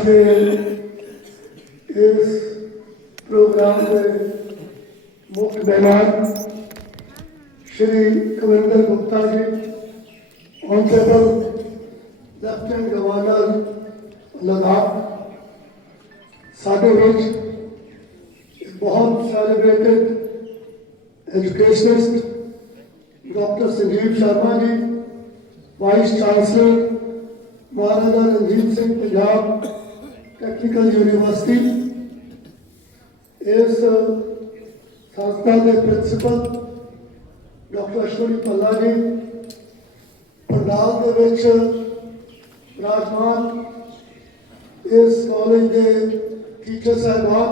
के इस प्रोग्राम के मुख्य मेहमान Shri Kavinder Gupta ji, honourable lieutenant governor Ladakh, साढ़े विच बहुत celebrated educationist doctor Sanjeev Sharma ji, vice chancellor Maharaja Ranjit Singh Punjab technical university, इस संस्था के प्रिंसीपल डॉक्टर अश्विनी पल्ला जी, पंडाल के विराजमान इस कॉलेज के टीचर साहबान,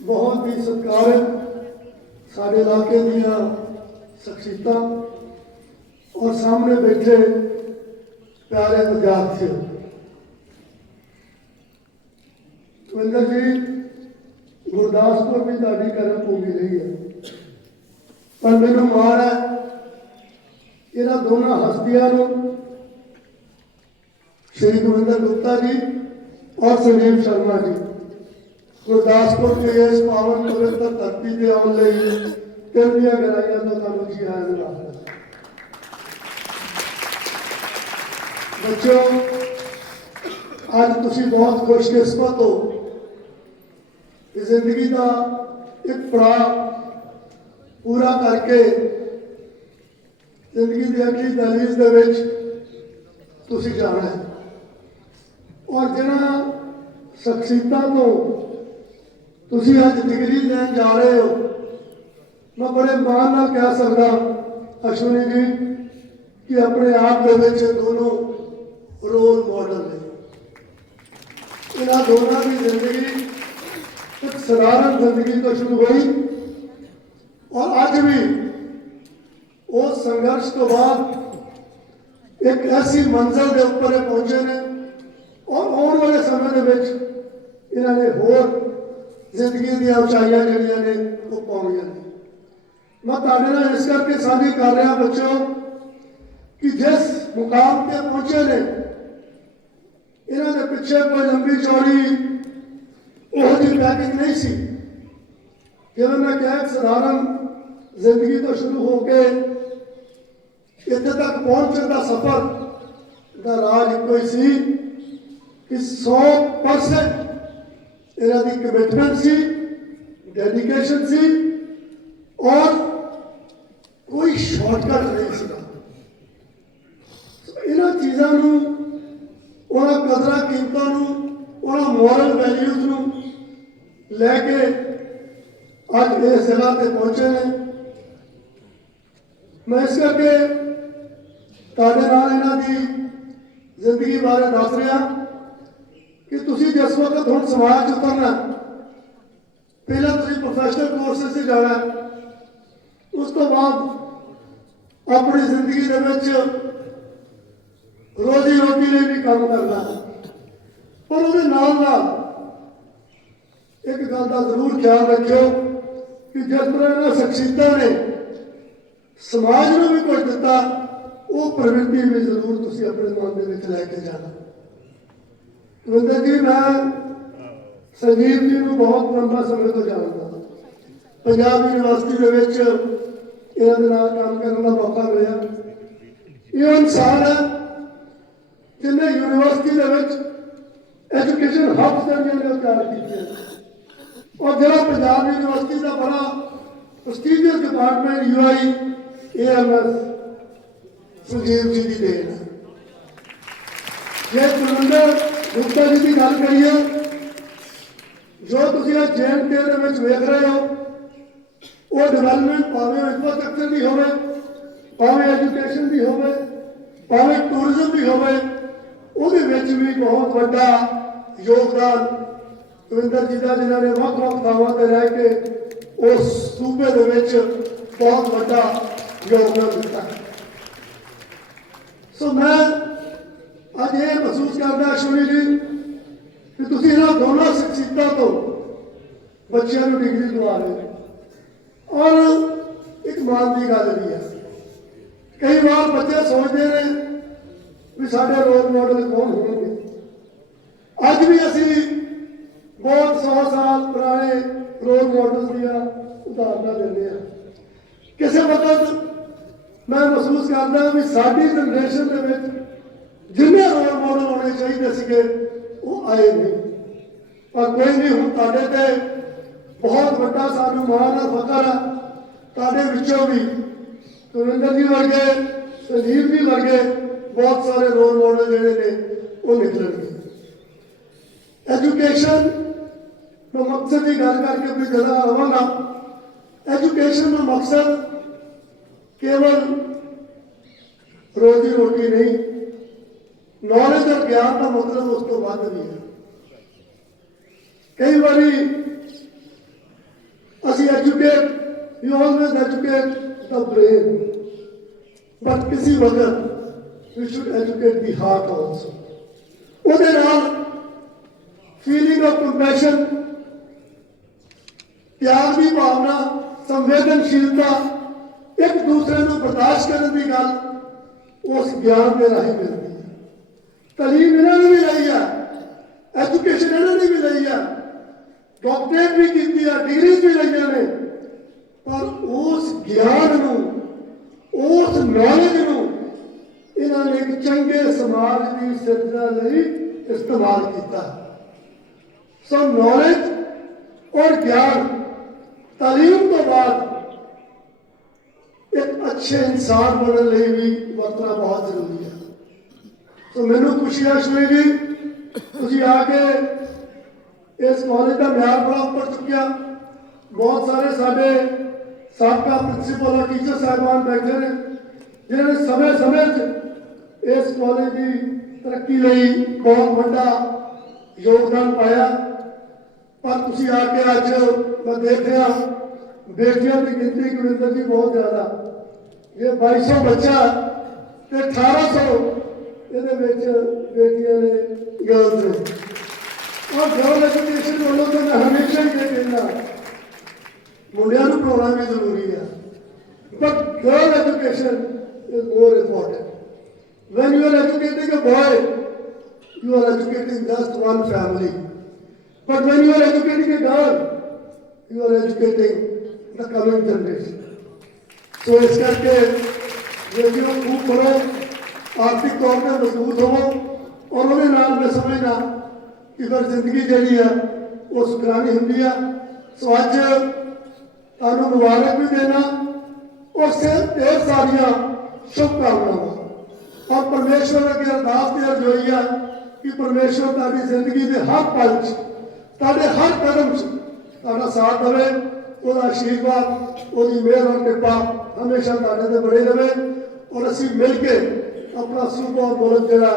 बहुत ही सत्कारत साढ़े इलाके दियां शख्सियतां और सामने बैठे प्यारे विद्यार्थी। कविंदर जी, गुरदासपुर भी ताड़ी कर्म भूमि रही है, पर मैनूं माण है इन्हां दोनों हस्तियां नूं, श्री कविंदर गुप्ता जी और संजीव शर्मा जी, गुरदासपुर के इस पावन पवित्र धरती से आने लई तिलदियां गहराइयां तो तुहानूं जी आया दिंदा। बच्चों, आज तुसीं बहुत खुशकिस्मत हो कि जिंदगी का एक पड़ाव पूरा करके जिंदगी की अगली दहलीज दे विच तुसीं जाना है। और जिन्हां शख्सियतां तो तुसीं अज डिग्री लैन जा रहे हो, मैं बड़े मान नाल कह सकदा अश्विनी जी कि अपने आप दे विच दोनों रोल मॉडल ने। इन्हां दोनों की जिंदगी एक साधारण जिंदगी तो शुरू हुई और अज भी उस संघर्ष तो बाद एक ऐसी मंजिल के ऊपर पहुंचे ने और आने वाले समय के विच इन्होंने होर जिंदगी दी उचाइयां जिहड़ियां ने वो पाउणियां ने। मैं तुहाडे नाल इस करके साझी कर रहा बच्चों कि जिस मुकाम पे पहुंचे ने, इन्होंने पिछे कोई लंबी चौड़ी ओह जी पैकिंग नहीं सी। जिवें मैं कहा, साधारण जिंदगी तो शुरू होके इत्थे तक पहुंचने का सफर का राज इको ही सी कि 100% इन्हां दी कमिटमेंट सी, डेडिकेशन सी और कोई शॉर्टकट नहीं सी। इन्हां चीज़ों नूं, उन्हां कदरां कीमतां नूं, उन्हां मॉरल वैल्यूज़ नूं लैके अज इस जगह पर पहुंचे ने। मैं इस करके तुहाडे नाल इन्हां दी जिंदगी बारे दस रहा कि तुसीं जिस वक्त हुण समाज उतरना, पहले तुसीं प्रोफैशनल कोर्सेस से जाना, उस तो बाद अपनी जिंदगी दे विच रोजी रोटी लिए भी काम करना। पर उहदे नाल नाल एक गल का जरूर ख्याल रखियो कि जिस तरह इन्हां शख्सियतां ने समाज को भी कुछ दिता, वो प्रवृत्ति भी जरूर तुसीं अपने मन दे विच लैके जाना। कविंदर जी, मैं संजीव जी को बहुत लंबा समय तो जानता, पंजाब यूनिवर्सिटी के विच इन्हां दे नाल काम करने का मौका मिला। ये इंसान है जिन्हें यूनिवर्सिटी के विच एजुकेशन हब्स ने तैयार किए और जो पंजाब यूनिवर्सिटी का बड़ा प्रस्टीजियस department UI AMS Sanjeev ji की देन है। जे कविंदर गुप्ता जी की गल करिए, जो तुसीं JNK दे विच वेख रहे हो, वो डिवेलपमेंट भावें इंफ्रास्ट्रक्चर की होवे, भावें एजुकेशन की होवे, भावें टूरिज्म की होवे, उहदे विच भी बहुत बड़ा योगदान कविंदर जी का, जिन्होंने वक्-वक् थावां ते रह के उस सूबे दे विच बहुत बड़ा योगदान दिता। सो मैं अज ये महसूस करता अश्विनी जी कि तुसीं इन्हां दोनों शख्सियतां तो बच्चों को डिग्री दवा रहे हो। और एक मान की गल भी है, कई बार बच्चे सोचते हैं भी साढ़े रोल मॉडल कौन होंगे। अज भी असी बहुत 100 साल पुराने रोल मॉडल्स दिया उदाहरण देते हैं। किसी वक्त मैं महसूस करता भी साडी जनरेशन के जिन्हें रोल मॉडल होने चाहिए थे वो आए नहीं, पर कोई नहीं। हूँ तुहाडे ते बहुत बड़ा सानू माण आ, फकर आ, तुहाडे विचों भी कुलविंदर जी वर्गे, संजीव जी वर्गे बहुत सारे रोल मॉडल जिहड़े ने वो निकलणगे। एजुकेशन का मकसद की गल करके कोई जगह आवागा। एजुकेशन का मकसद केवल रोजी रोटी नहीं, नॉलेज और ज्ञान का मतलब उस तो वध भी है। कई बारी असी educate, you always educate the brain, but किसी वक्त we should educate the heart also. ਉਹਦੇ ਨਾਲ फीलिंग ऑफ कंपैशन, प्यार की भावना, संवेदनशीलता, एक दूसरे को बर्दाश्त करने की गल उस ज्ञान के राही मिलती है। तलीम इन्होंने भी लाई है, एजुकेशन इन्होंने भी लाई है, डॉक्टरेट भी की है, डिग्रीज भी लाई ने, पर उस ज्ञान नूं, उस नॉलेज नूं इन्होंने एक चंगे समाज की सिरजना लई इस्तेमाल किया। सो नॉलेज और ज्ञान तालीम तो बाद एक अच्छे इंसान बनने लिए भी वरतना बहुत जरूरी है। तो मैनू खुशी है शुरू जी, तुम आके इस कॉलेज का म्यार बड़ा उपर चुकिया। बहुत सारे साडे साबका प्रिंसीपल और टीचर साहबान बैठे ने जिन्होंने समय समय इस कॉलेज की तरक्की लई बहुत बड़ा योगदान पाया। पर तुम आके अज मैं देख रहा बेटियों की गिनती कुलविंदर जी बहुत ज्यादा, ये 2200 बच्चा तो 1800 ये बेटियां ने गर्ल्स ने। और गर्ल एजुकेशन वालों तो मैं हमेशा ही ये कहना मुंडिया को पढ़ाना भी जरूरी है, but girl education is more important. When you are educating a boy you are educating just one family, but when you are educating a girl you are educating the coming generation. So इस करके बेटियों खूब पढ़ो, आर्थिक तौर पर मजबूत हो, और उन्हें नाल मैं समझना कि फिर जिंदगी जी है वो सुखरानी होंगी है। सो अज तुहानू मुबारक भी देना और सिर्फ ढेर सारिया शुभकामनावां और परमेश्वर अगे अरदास की अर्ज है कि परमेश्वर तुहाडी जिंदगी के हर पल तुहाडे हर कदम तुहाडा साथ देवे, वो आशीर्वाद, वो मेहर और कृपा हमेशा तुहाडे ते बने रहे, और असी मिल के अपना सूबा और मुल्क जिहड़ा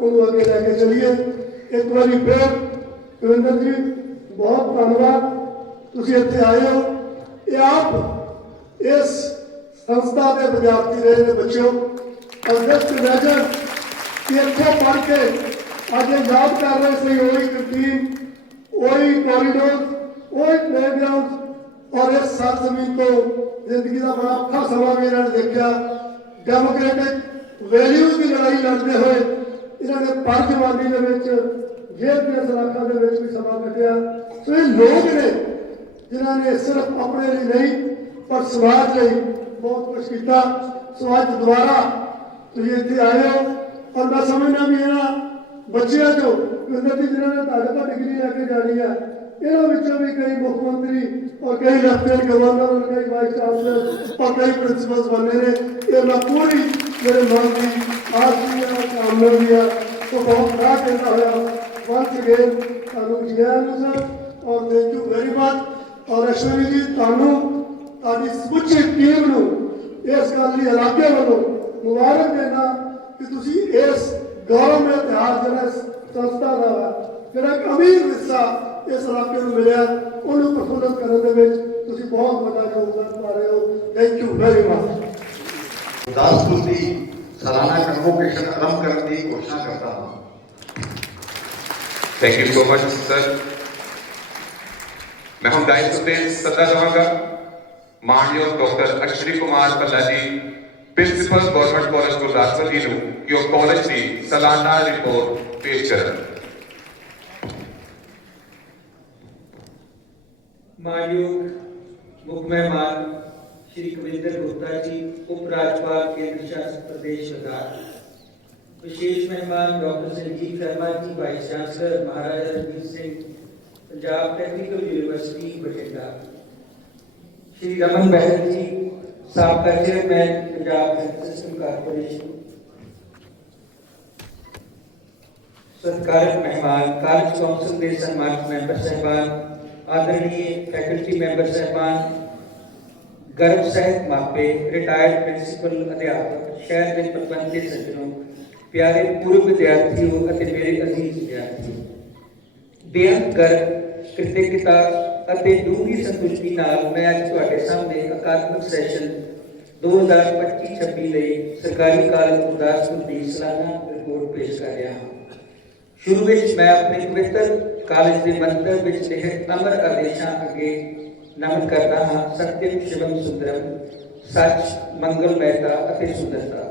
उहनूं अगे लैके चलीए। एक बार फिर कुलविंदर जी बहुत धन्यवाद, तुसीं इत्थे आए हो। ये आप इस संस्था के विद्यार्थी रहे ने बच्चों, और जस्ट इमेजिन कि इत्थों पढ़ के अज याद कर रहे थे वही कैंटीन, वही कॉरीडोर, वही प्लेग्राउंड, और इस सरजमीन को जिंदगी का बड़ा औखा समा भी इन्होंने देखा। डेमोक्रेटिक वैल्यूज की लड़ाई लड़ते हुए इन्होंने पर जमानी जेल के सलाखों के भी समा कटिया। तो ये लोग ने जिन्होंने सिर्फ अपने लिए नहीं पर समाज लिए बहुत कुछ किया। सो अज दोबारा तुम इतने आए हो, और मैं समझना भी इन्होंने बच्चों चो कुलविंदर जी जिन्होंने तुहाडे तो डिग्री लैके जानी है, इन्होंने भी कई मुख्यमंत्री और कई लेफ्टिनेंट गवर्नर और कई वाइस चांसलर और कई प्रिंसिपल्स बने ने। ये मैं पूरी मेरे मन की आस भी है, कामना भी है। तो बहुत बड़ा कहता हुआ वंस अगेन तुहानू जी आया सर, और थैंक यू वेरी मच। और ऐश्वर्या जी तुहानू तुहाडी समੁੱਚੀ टीम नूं इस गल लई इलाके वालों मुबारक देना कि तुसीं इस गौरव इतिहास जिहड़ा संस्था का जिहड़ा एक अमीर हिस्सा इस इलाके में मिले उन्होंने प्रफुल्लित करने में बहुत बड़ा योगदान पा रहे हो। Thank you very much. Gurdaspur की सालाना कन्वोकेशन आरंभ करने की घोषणा करता हूँ। Thank you so much sir. मैं हम दायित्व पे सदा रहूंगा माननीय डॉक्टर अश्विनी कुमार भल्ला जी, प्रिंसिपल गवर्नमेंट कॉलेज गुरदासपुर जी, जो कॉलेज की सालाना रिपोर्ट पेश कर। मानयोग मुख मेहमान श्री कविंदर गुप्ता जी, उप राज्यपाल केंद्र शासित प्रदेश लद्दाख, विशेष मेहमान doctor Sanjeev Sharma ji, vice chancellor Maharaja Ranjit Singh Punjab technical university Bathinda, Shri Raman Bahl ji, साबका chairman Punjab health system corporation, सत्कारक मेहमान कॉलेज काउंसिल के सम्मानित मैंबर साहबान, आदरणीय फैकल्टी मैंबर साहबान, गर्भ सहित मापे, रिटायर्ड प्रिंसीपल अध्यापक, शहर के प्रबंधक सज्जनों, प्यारे पूर्व विद्यार्थियों और मेरे अजीज विद्यार्थियों, बेअंत गर्व कृतज्ञता ਅਤੇ ਡੂੰਘੀ ਸੰਤੁਸ਼ਟੀ ਨਾਲ ਮੈਂ ਅੱਜ ਤੁਹਾਡੇ ਸਾਹਮਣੇ ਅਕਾਦਮਿਕ ਸੈਸ਼ਨ 2025-26 ਲਈ ਸਰਕਾਰੀ ਕਾਲਜ ਗੁਰਦਾਸਪੁਰ ਦੀ ਸਾਲਾਨਾ ਰਿਪੋਰਟ ਪੇਸ਼ ਕਰ ਰਿਹਾ ਹਾਂ। ਸ਼ੁਰੂ ਵਿੱਚ ਮੈਂ ਆਪਣੇ ਪਵਿੱਤਰ ਕਾਲਜ ਦੇ ਮੰਤਰ ਵਿੱਚ ਲਿਖੇ ਅਮਰ ਆਦੇਸ਼ਾਂ ਅੱਗੇ ਨਮਨ ਕਰਦਾ ਹਾਂ। ਸਤਿਮ ਸ਼ਿਵਮ ਸੁੰਦਰਮ, ਸੱਚ, ਮੰਗਲ ਮਹਿਤਾ ਅਤੇ ਸੁੰਦਰਤਾ।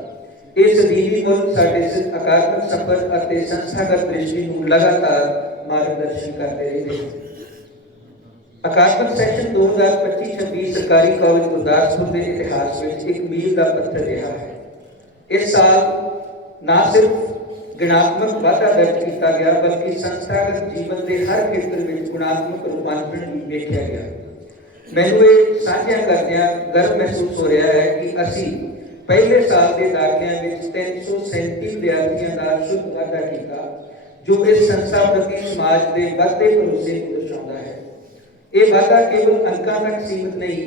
ਇਹ ਸਦੀਵੀ ਮੁੱਲ ਸਾਡੇ ਅਕਾਦਮਿਕ ਸਫ਼ਰ ਅਤੇ ਸੰਸਥਾਗਤ ਦ੍ਰਿਸ਼ਟੀ ਨੂੰ ਲਗਾਤਾਰ ਮਾਰਗਦਰਸ਼ਨ ਕਰਦੇ ਰਹੇ। ਅਕਾਦਮਿਕ ਸੈਸ਼ਨ 2025-26 ਸਰਕਾਰੀ ਕਾਲਜ ਗੁਰਦਾਸਪੁਰ ਦੇ ਇਤਿਹਾਸ ਵਿੱਚ ਇੱਕ ਮੀਲ ਦਾ ਪੱਥਰ ਰਿਹਾ ਹੈ। ਇਸ ਸਾਲ ਨਾ ਸਿਰਫ ਗੁਣਾਤਮਕ ਵਾਧਾ ਦਰਜ ਕੀਤਾ ਗਿਆ, ਬਲਕਿ ਸੰਸਥਾਗਤ ਜੀਵਨ ਦੇ ਹਰ ਖੇਤਰ ਵਿੱਚ ਗੁਣਾਤਮਕ ਰੂਪਾਂਤਰਣ ਵੀ ਵੇਖਿਆ ਗਿਆ। ਮੈਨੂੰ ਇਹ ਸਾਂਝਾ ਕਰਦਿਆਂ ਗਰਵ ਮਹਿਸੂਸ ਹੋ ਰਿਹਾ ਹੈ ਕਿ ਅਸੀਂ ਪਹਿਲੇ ਸਾਲ ਦੇ ਦਾਖਲਿਆਂ ਵਿੱਚ 337 ਵਿਦਿਆਰਥੀਆਂ ਦਾ ਸ਼ੁੱਧ ਵਾਧਾ ਕੀਤਾ, ਜੋ ਇਸ ਸੰਸਥਾ ਪ੍ਰਤੀ ਸਮਾਜ ਦੇ ਵੱਧਦੇ ਭਰੋਸੇ ਨੂੰ ਦਰਸਾਉਂਦਾ ਹੈ। ਇਹ ਵਾਧਾ ਕੇਵਲ ਅੰਕਾਂ ਤੱਕ ਸੀਮਿਤ ਨਹੀਂ,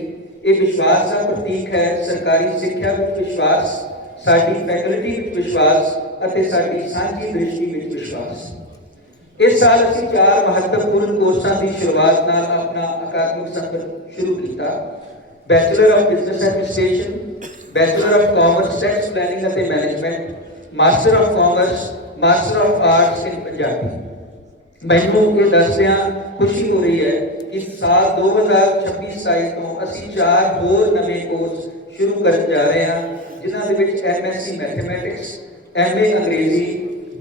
ਇਹ ਵਿਸ਼ਵਾਸ ਦਾ ਪ੍ਰਤੀਕ ਹੈ। ਸਰਕਾਰੀ ਸਿੱਖਿਆ ਵਿੱਚ ਵਿਸ਼ਵਾਸ, ਸਾਡੀ ਫੈਕਲਟੀ ਵਿੱਚ ਵਿਸ਼ਵਾਸ ਅਤੇ ਸਾਡੀ ਸਾਂਝੀ ਦ੍ਰਿਸ਼ਟੀ ਵਿੱਚ ਵਿਸ਼ਵਾਸ। ਇਸ ਸਾਲ ਅਸੀਂ 4 ਮਹੱਤਵਪੂਰਨ ਕੋਰਸਾਂ ਦੀ ਸ਼ੁਰੂਆਤ ਨਾਲ ਆਪਣਾ ਅਕਾਦਮਿਕ ਸਫ਼ਰ ਸ਼ੁਰੂ ਕੀਤਾ। Bachelor of business administration, bachelor of commerce tax planning ਅਤੇ management, master of commerce, master of arts in Punjabi. ਮੈਨੂੰ ਇਹ ਦੱਸਦਿਆਂ ਖੁਸ਼ੀ ਹੋ ਰਹੀ ਹੈ ਕਿ ਸਾਲ 2026-27 ਤੋਂ ਅਸੀਂ 4 ਹੋਰ ਨਵੇਂ ਕੋਰਸ ਸ਼ੁਰੂ ਕਰਨ ਜਾ ਰਹੇ ਹਾਂ, ਜਿਨ੍ਹਾਂ ਦੇ ਵਿੱਚ MSc ਮੈਥਮੈਟਿਕਸ, MA ਅੰਗਰੇਜ਼ੀ,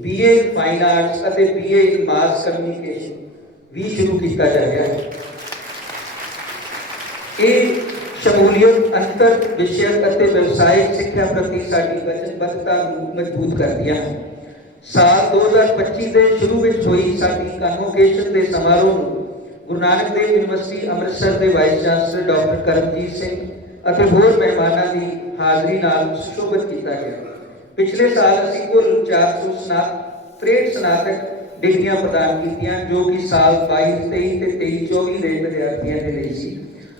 BA ਫਾਈਨ ਆਰਟਸ ਅਤੇ BA ਇਨ ਮਾਸ ਕਮਿਊਨੀਕੇਸ਼ਨ ਵੀ ਸ਼ੁਰੂ ਕੀਤਾ ਜਾ ਰਿਹਾ ਹੈ। ਇਹ ਸ਼ਮੂਲੀਅਤ ਅੰਤਰ ਵਿਸ਼ਿਅਕ ਅਤੇ ਵਿਵਸਾਇਕ ਸਿੱਖਿਆ ਪ੍ਰਤੀ ਸਾਡੀ ਵਚਨਬੱਧਤਾ ਨੂੰ ਮਜ਼ਬੂਤ ਕਰਦੀਆਂ ਹਨ। ਸਾਲ 2025 ਦੇ ਸ਼ੁਰੂ ਵਿੱਚ ਹੋਈ ਸਾਡੀ ਕਨਵੋਕੇਸ਼ਨ ਦੇ ਸਮਾਰੋਹ ਨੂੰ ਗੁਰੂ ਨਾਨਕ ਦੇਵ ਯੂਨੀਵਰਸਿਟੀ ਅੰਮ੍ਰਿਤਸਰ ਦੇ vice chancellor doctor Karamjit Singh ਅਤੇ ਹੋਰ ਮਹਿਮਾਨਾਂ ਦੀ ਹਾਜ਼ਰੀ ਨਾਲ ਸੁਸ਼ੋਭਿਤ ਕੀਤਾ ਗਿਆ। ਪਿਛਲੇ ਸਾਲ ਅਸੀਂ ਕੁੱਲ 463 ਸਨਾਤਕ ਡਿਗਰੀਆਂ ਪ੍ਰਦਾਨ ਕੀਤੀਆਂ, ਜੋ ਕਿ ਸਾਲ 22-23 ਤੇ 23-24 ਦੇ ਵਿਦਿਆਰਥੀਆਂ ਦੇ ਲਈ ਸੀ,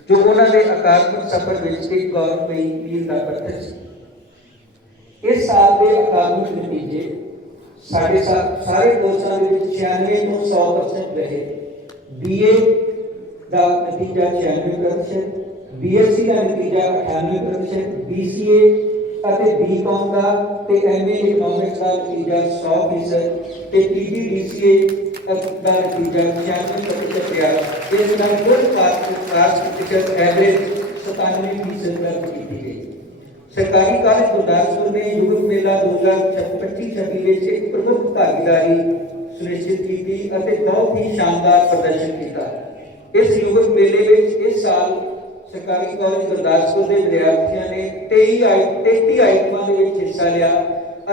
ਜੋ ਉਹਨਾਂ ਦੇ ਅਕਾਦਮਿਕ ਸਫ਼ਰ ਵਿੱਚ ਇੱਕ ਗੌਰਵਮਈ ਮੀਲ ਦਾ ਪੱਥਰ ਸੀ। ਇਸ ਸਾਲ ਦੇ ਅਕਾਦਮਿਕ ਨਤੀਜੇ ਸਾਡੇ ਸਾਰੇ ਕੋਰਸਾਂ ਦੇ ਵਿੱਚ 96 ਤੋਂ 100% ਰਹੇ। BA ਦਾ ਨਤੀਜਾ 96%, BSc ਦਾ ਨਤੀਜਾ 98%, BCA ਅਤੇ BCom ਦਾ ਤੇ MA ਇਕਨੋਮਿਕਸ ਦਾ ਨਤੀਜਾ 100% ਤੇ PGDCA ਦਾ ਨਤੀਜਾ 96% ਰਿਹਾ। ਇਸ ਨਾਲ ਕੁੱਲ ਪਾਸ ਐਵਰੇਜ 97% ਦਰਜ ਕੀਤੀ ਗਈ। ਸਰਕਾਰੀ ਕਾਲਜ ਗੁਰਦਾਸਪੁਰ ਨੇ ਯੁਵਕ ਮੇਲਾ 2025-26 ਵਿੱਚ ਇੱਕ ਪ੍ਰਮੁੱਖ ਭਾਗੀਦਾਰੀ ਸੁਨਿਸ਼ਚਿਤ ਕੀਤੀ ਅਤੇ ਬਹੁਤ ਹੀ ਸ਼ਾਨਦਾਰ ਪ੍ਰਦਰਸ਼ਨ ਕੀਤਾ। ਇਸ ਯੁਵਕ ਮੇਲੇ ਵਿੱਚ ਇਸ ਸਾਲ ਸਰਕਾਰੀ ਕਾਲਜ ਗੁਰਦਾਸਪੁਰ ਦੇ ਵਿਦਿਆਰਥੀਆਂ ਨੇ 33 ਆਈਟਮਾਂ ਦੇ ਵਿੱਚ ਹਿੱਸਾ ਲਿਆ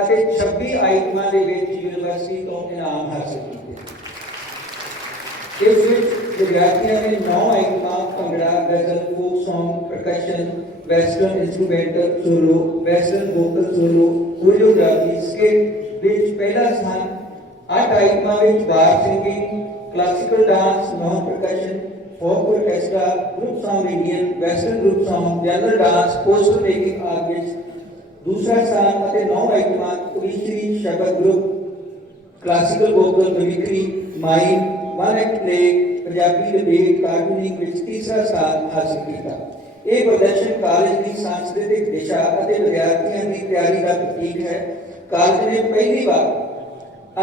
ਅਤੇ 26 ਆਈਟਮਾਂ ਦੇ ਵਿੱਚ ਯੂਨੀਵਰਸਿਟੀ ਤੋਂ ਇਨਾਮ ਹਾਸਲ ਕੀਤੇ। ਇਸ ਵਿੱਚ ਵਿਦਿਆਰਥੀਆਂ ਨੇ 9 ਆਈਟਮਾਂ ਭੰਗੜਾ, ਗਜ਼ਲ, folk song, percussion, western instrumental solo, western vocal solo, choreography, skit ਵਿੱਚ ਪਹਿਲਾ ਸਥਾਨ, 8 ਆਈਟਮਾਂ ਵਿੱਚ ਬਾਰ singing, classical dance, non percussion, folk orchestra, group song, Indian western group song, general dance, poster making ਆਦਿ ਵਿੱਚ ਦੂਸਰਾ ਸਥਾਨ ਅਤੇ 9 ਆਈਟਮਾਂ ਕਵਿਸ਼ਰੀ, ਸ਼ਬਦ group, classical vocal, mimicry, mime, one act play, Punjabi debate, cartooning ਵਿੱਚ ਤੀਸਰਾ ਸਥਾਨ ਹਾਸਲ ਕੀਤਾ। ਇਹ ਪ੍ਰਦਰਸ਼ਨ ਕਾਲਜ ਦੀ ਸਾਂਸਕ੍ਰਿਤਿਕ ਦਿਸ਼ਾ ਅਤੇ ਵਿਦਿਆਰਥੀਆਂ ਦੀ ਤਿਆਰੀ ਦਾ ਪ੍ਰਤੀਕ ਹੈ। ਕਾਲਜ ਨੇ ਪਹਿਲੀ ਵਾਰ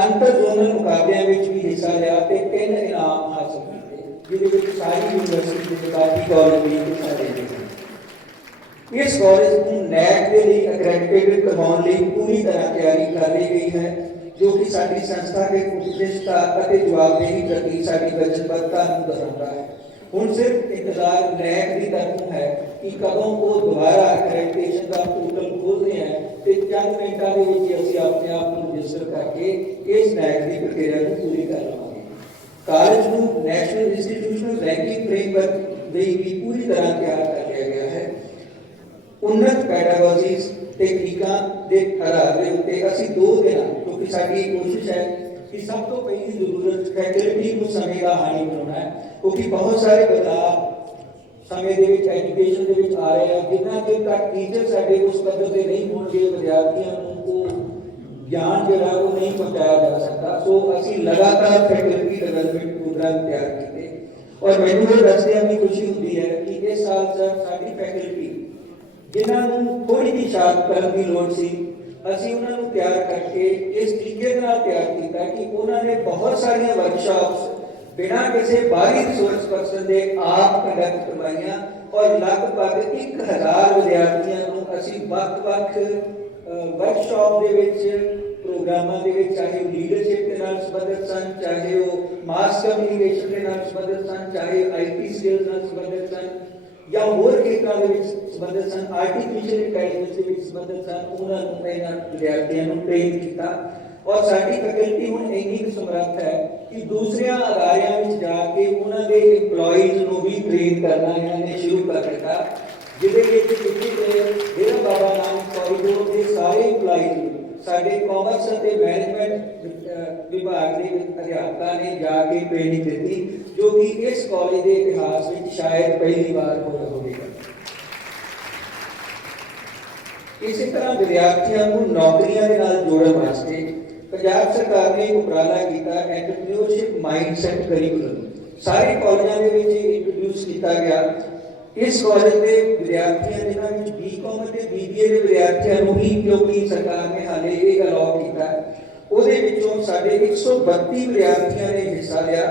ਅੰਤਰ ਜ਼ੋਨਲ ਮੁਕਾਬਲਿਆਂ ਵਿੱਚ ਵੀ ਹਿੱਸਾ ਲਿਆ ਤੇ 3 ਇਨਾਮ ਹਾਸਲ ਕੀਤੇ, ਜਿਹਦੇ ਵਿੱਚ ਸਾਰੀ ਯੂਨੀਵਰਸਿਟੀ ਦੇ ਕਾਫੀ ਕਾਲਜ ਵੀ ਹਿੱਸਾ ਲੈਂਦੇ ਹਨ। ਇਸ ਕਾਲਜ ਨੂੰ NAAC ਦੇ ਲਈ ਅਕ੍ਰੈਡਿਟੇਟਡ ਕਰਵਾਉਣ ਲਈ ਪੂਰੀ ਤਰ੍ਹਾਂ ਤਿਆਰੀ ਕਰ ਲਈ ਗਈ ਹੈ, ਜੋ ਕਿ ਸਾਡੀ ਸੰਸਥਾ ਦੇ ਉਤਸ਼ਿਸ਼ਟਤਾ ਅਤੇ ਜਵਾਬਦੇਹੀ ਪ੍ਰਤੀ ਸਾਡੀ ਵਚਨਬੱਧਤਾ ਨੂੰ ਦਰਸਾਉਂਦਾ ਹੈ। ਹੁਣ ਸਿਰਫ ਇੰਤਜ਼ਾਰ ਨੈਕ ਦੀ ਤਰਫੋਂ ਹੈ ਕਿ ਕਦੋਂ ਉਹ ਦੁਬਾਰਾ ਐਕ੍ਰੈਡੀਟੇਸ਼ਨ ਦਾ ਪੋਰਟਲ ਖੋਲ੍ਹਦੇ ਹੈ ਤੇ ਚੰਦ ਮਿੰਟਾਂ ਦੇ ਵਿੱਚ ਅਸੀਂ ਆਪਣੇ ਆਪ ਨੂੰ ਰਜਿਸਟਰ ਕਰਕੇ ਇਸ ਨੈਕ ਦੀ ਪ੍ਰਕਿਰਿਆ ਨੂੰ ਪੂਰੀ ਕਰ ਲਵਾਂਗੇ। ਕਾਲਜ ਨੂੰ ਨੈਸ਼ਨਲ ਇੰਸਟੀਟਿਊਸ਼ਨਲ ਰੈਂਕਿੰਗ ਫਰੇਮਵਰਕ ਲਈ ਵੀ ਪੂਰੀ ਤਰ੍ਹਾਂ ਤਿਆਰ ਕਰ ਲਿਆ ਗਿਆ ਹੈ। उन्नत पैडागोजीज तकनीकां दे आधार के उत्ते असीं 2 दिन क्योंकि साडी कोशिश है कि सब तो पहली जरूरत फैकल्टी को समय का हानि बनाना है क्योंकि बहुत सारे बदलाव समय ਦੇ ਵਿੱਚ ਐਜੂਕੇਸ਼ਨ ਦੇ ਵਿੱਚ ਆ ਰਹੇ ਆ ਜਿੰਨਾ ਚਿਰ ਤੱਕ ਟੀਚਰ ਸਾਡੇ ਉਸ ਪੱਧਰ ਤੇ ਨਹੀਂ ਹੋਣਗੇ ਵਿਦਿਆਰਥੀਆਂ ਨੂੰ ਉਹ ਗਿਆਨ ਜਿਹੜਾ ਉਹ ਨਹੀਂ ਪਹੁੰਚਾਇਆ ਜਾ ਸਕਦਾ। ਸੋ ਅਸੀਂ ਲਗਾਤਾਰ ਫੈਕਲਟੀ ਡਿਵੈਲਪਮੈਂਟ ਪ੍ਰੋਗਰਾਮ ਤਿਆਰ ਕੀਤੇ ਔਰ ਮੈਨੂੰ ਇਹ ਦੱਸਦਿਆਂ ਵੀ ਖੁਸ਼ੀ ਹੁੰਦੀ ਹੈ ਕਿ ਇਸ ਸਾਲ ਸਾਡੀ ਫੈਕਲਟੀ ਜਿਨ੍ਹਾਂ ਨੂੰ ਥੋੜੀ ਜਿਹੀ ਸ਼ਾਰਪ ਕਰਨ ਦੀ ਲੋੜ ਸੀ ਅਸੀਂ ਉਹਨਾਂ ਨੂੰ ਤਿਆਰ ਕਰਕੇ ਇਸ ਤਰੀਕੇ ਨਾਲ ਤਿਆਰ ਕੀਤਾ ਕਿ ਉਹਨਾਂ ਨੇ ਬਹੁਤ ਸਾਰੀਆਂ ਵਰਕਸ਼ਾਪਸ ਬਿਨਾਂ ਕਿਸੇ ਬਾਹਰੀ ਰਿਸੋਰਸ ਪਰਸਨ ਦੇ ਆਪ ਕੰਡਕਟ ਕਰਵਾਈਆਂ ਔਰ ਲਗਭਗ 1000 ਵਿਦਿਆਰਥੀਆਂ ਨੂੰ ਅਸੀਂ ਵੱਖ-ਵੱਖ ਵਰਕਸ਼ਾਪ ਦੇ ਵਿੱਚ ਪ੍ਰੋਗਰਾਮਾਂ ਦੇ ਵਿੱਚ ਚਾਹੇ ਉਹ ਲੀਡਰਸ਼ਿਪ ਦੇ ਨਾਲ ਸੰਬੰਧਿਤ ਸਨ, ਚਾਹੇ ਉਹ ਮਾਸ ਕਮਿਊਨੀਕੇਸ਼ਨ ਦੇ ਨਾਲ ਸੰਬੰਧਿਤ ਸਨ, ਚਾਹੇ ਆਈਟੀ ਸਕਿੱਲਸ ਨਾਲ ਸੰਬੰਧਿਤ ਸਨ ਜਾਂ ਹੋਰ ਖੇਤਰਾਂ ਦੇ ਵਿੱਚ ਸੰਬੰਧਿਤ ਸਨ, ਆਰਟੀਫਿਸ਼ੀਅਲ ਇੰਟੈਲੀਜੈਂਸ ਦੇ ਵਿੱਚ ਸੰਬੰਧਿਤ ਸਨ, ਉਹਨਾਂ ਨੂੰ ਇਹਨਾਂ ਵਿਦਿਆਰਥੀਆਂ ਨੂੰ ਟ੍ਰੇਨ ਕੀਤਾ ਔਰ ਸਾਡੀ ਫੈਕਲਟੀ ਹੁਣ ਇੰਨੀ ਕੁ ਸਮਰੱਥ ਹੈ ਕਿ ਦੂਸਰਿਆਂ ਅਦਾਰਿਆਂ ਵਿੱਚ ਜਾ ਕੇ ਉਹਨਾਂ ਦੇ EMPLOYEES ਨੂੰ ਵੀ ਟ੍ਰੇਨ ਕਰਨਾ ਇਹਨਾਂ ਨੇ ਸ਼ੁਰੂ ਕਰ ਦਿੱਤਾ ਜਿਹਦੇ ਵਿੱਚ ਡੇਰਾ ਬਾਬਾ ਨਾਨਕ ਕੋਰੀਡੋਰ ਦੇ ਸਾਰੇ EMPLOYEES ਸਾਡੇ ਕਾਮਰਸ ਅਤੇ ਮੈਨੇਜਮੈਂਟ ਵਿਭਾਗ ਦੇ ਅਧਿਆਪਕਾਂ ਨੇ ਜਾ ਕੇ ਟ੍ਰੇਨਿੰਗ ਦਿੱਤੀ ਜੋ ਕਿ ਇਸ ਕਾਲਜ ਦੇ ਇਤਿਹਾਸ ਵਿੱਚ ਸ਼ਾਇਦ ਪਹਿਲੀ ਵਾਰ ਹੋਵੇਗਾ। ਇਸੇ ਤਰ੍ਹਾਂ ਵਿਦਿਆਰਥੀਆਂ ਨੂੰ ਨੌਕਰੀਆਂ ਦੇ ਨਾਲ ਜੋੜਨ ਵਾਸਤੇ ਪੰਜਾਬ ਸਰਕਾਰ ਨੇ ਇੱਕ ਉਪਰਾਲਾ ਕੀਤਾ ਐਂਟਰਪ੍ਰੀਨਿਓਰਸ਼ਿਪ ਮਾਈਂਡਸੈਟ ਕਰਿਕੂਲਮ ਸਾਰੇ ਕਾਲਜਾਂ ਦੇ ਵਿੱਚ ਇੰਟਰੋਡਿਊਸ ਕੀਤਾ ਗਿਆ। ਇਸ ਕਾਲਜ ਦੇ ਵਿਦਿਆਰਥੀਆਂ ਜਿਨ੍ਹਾਂ ਵਿੱਚ BCom ਅਤੇ BBA ਦੇ ਵਿਦਿਆਰਥੀਆਂ ਨੂੰ ਹੀ ਕਿਉਂਕਿ ਸਰਕਾਰ ਨੇ ਹਾਲੇ ਇਹ ਅਲਾਉ ਕੀਤਾ ਉਹਦੇ ਵਿੱਚੋਂ ਸਾਡੇ 132 ਵਿਦਿਆਰਥੀਆਂ ਨੇ ਹਿੱਸਾ ਲਿਆ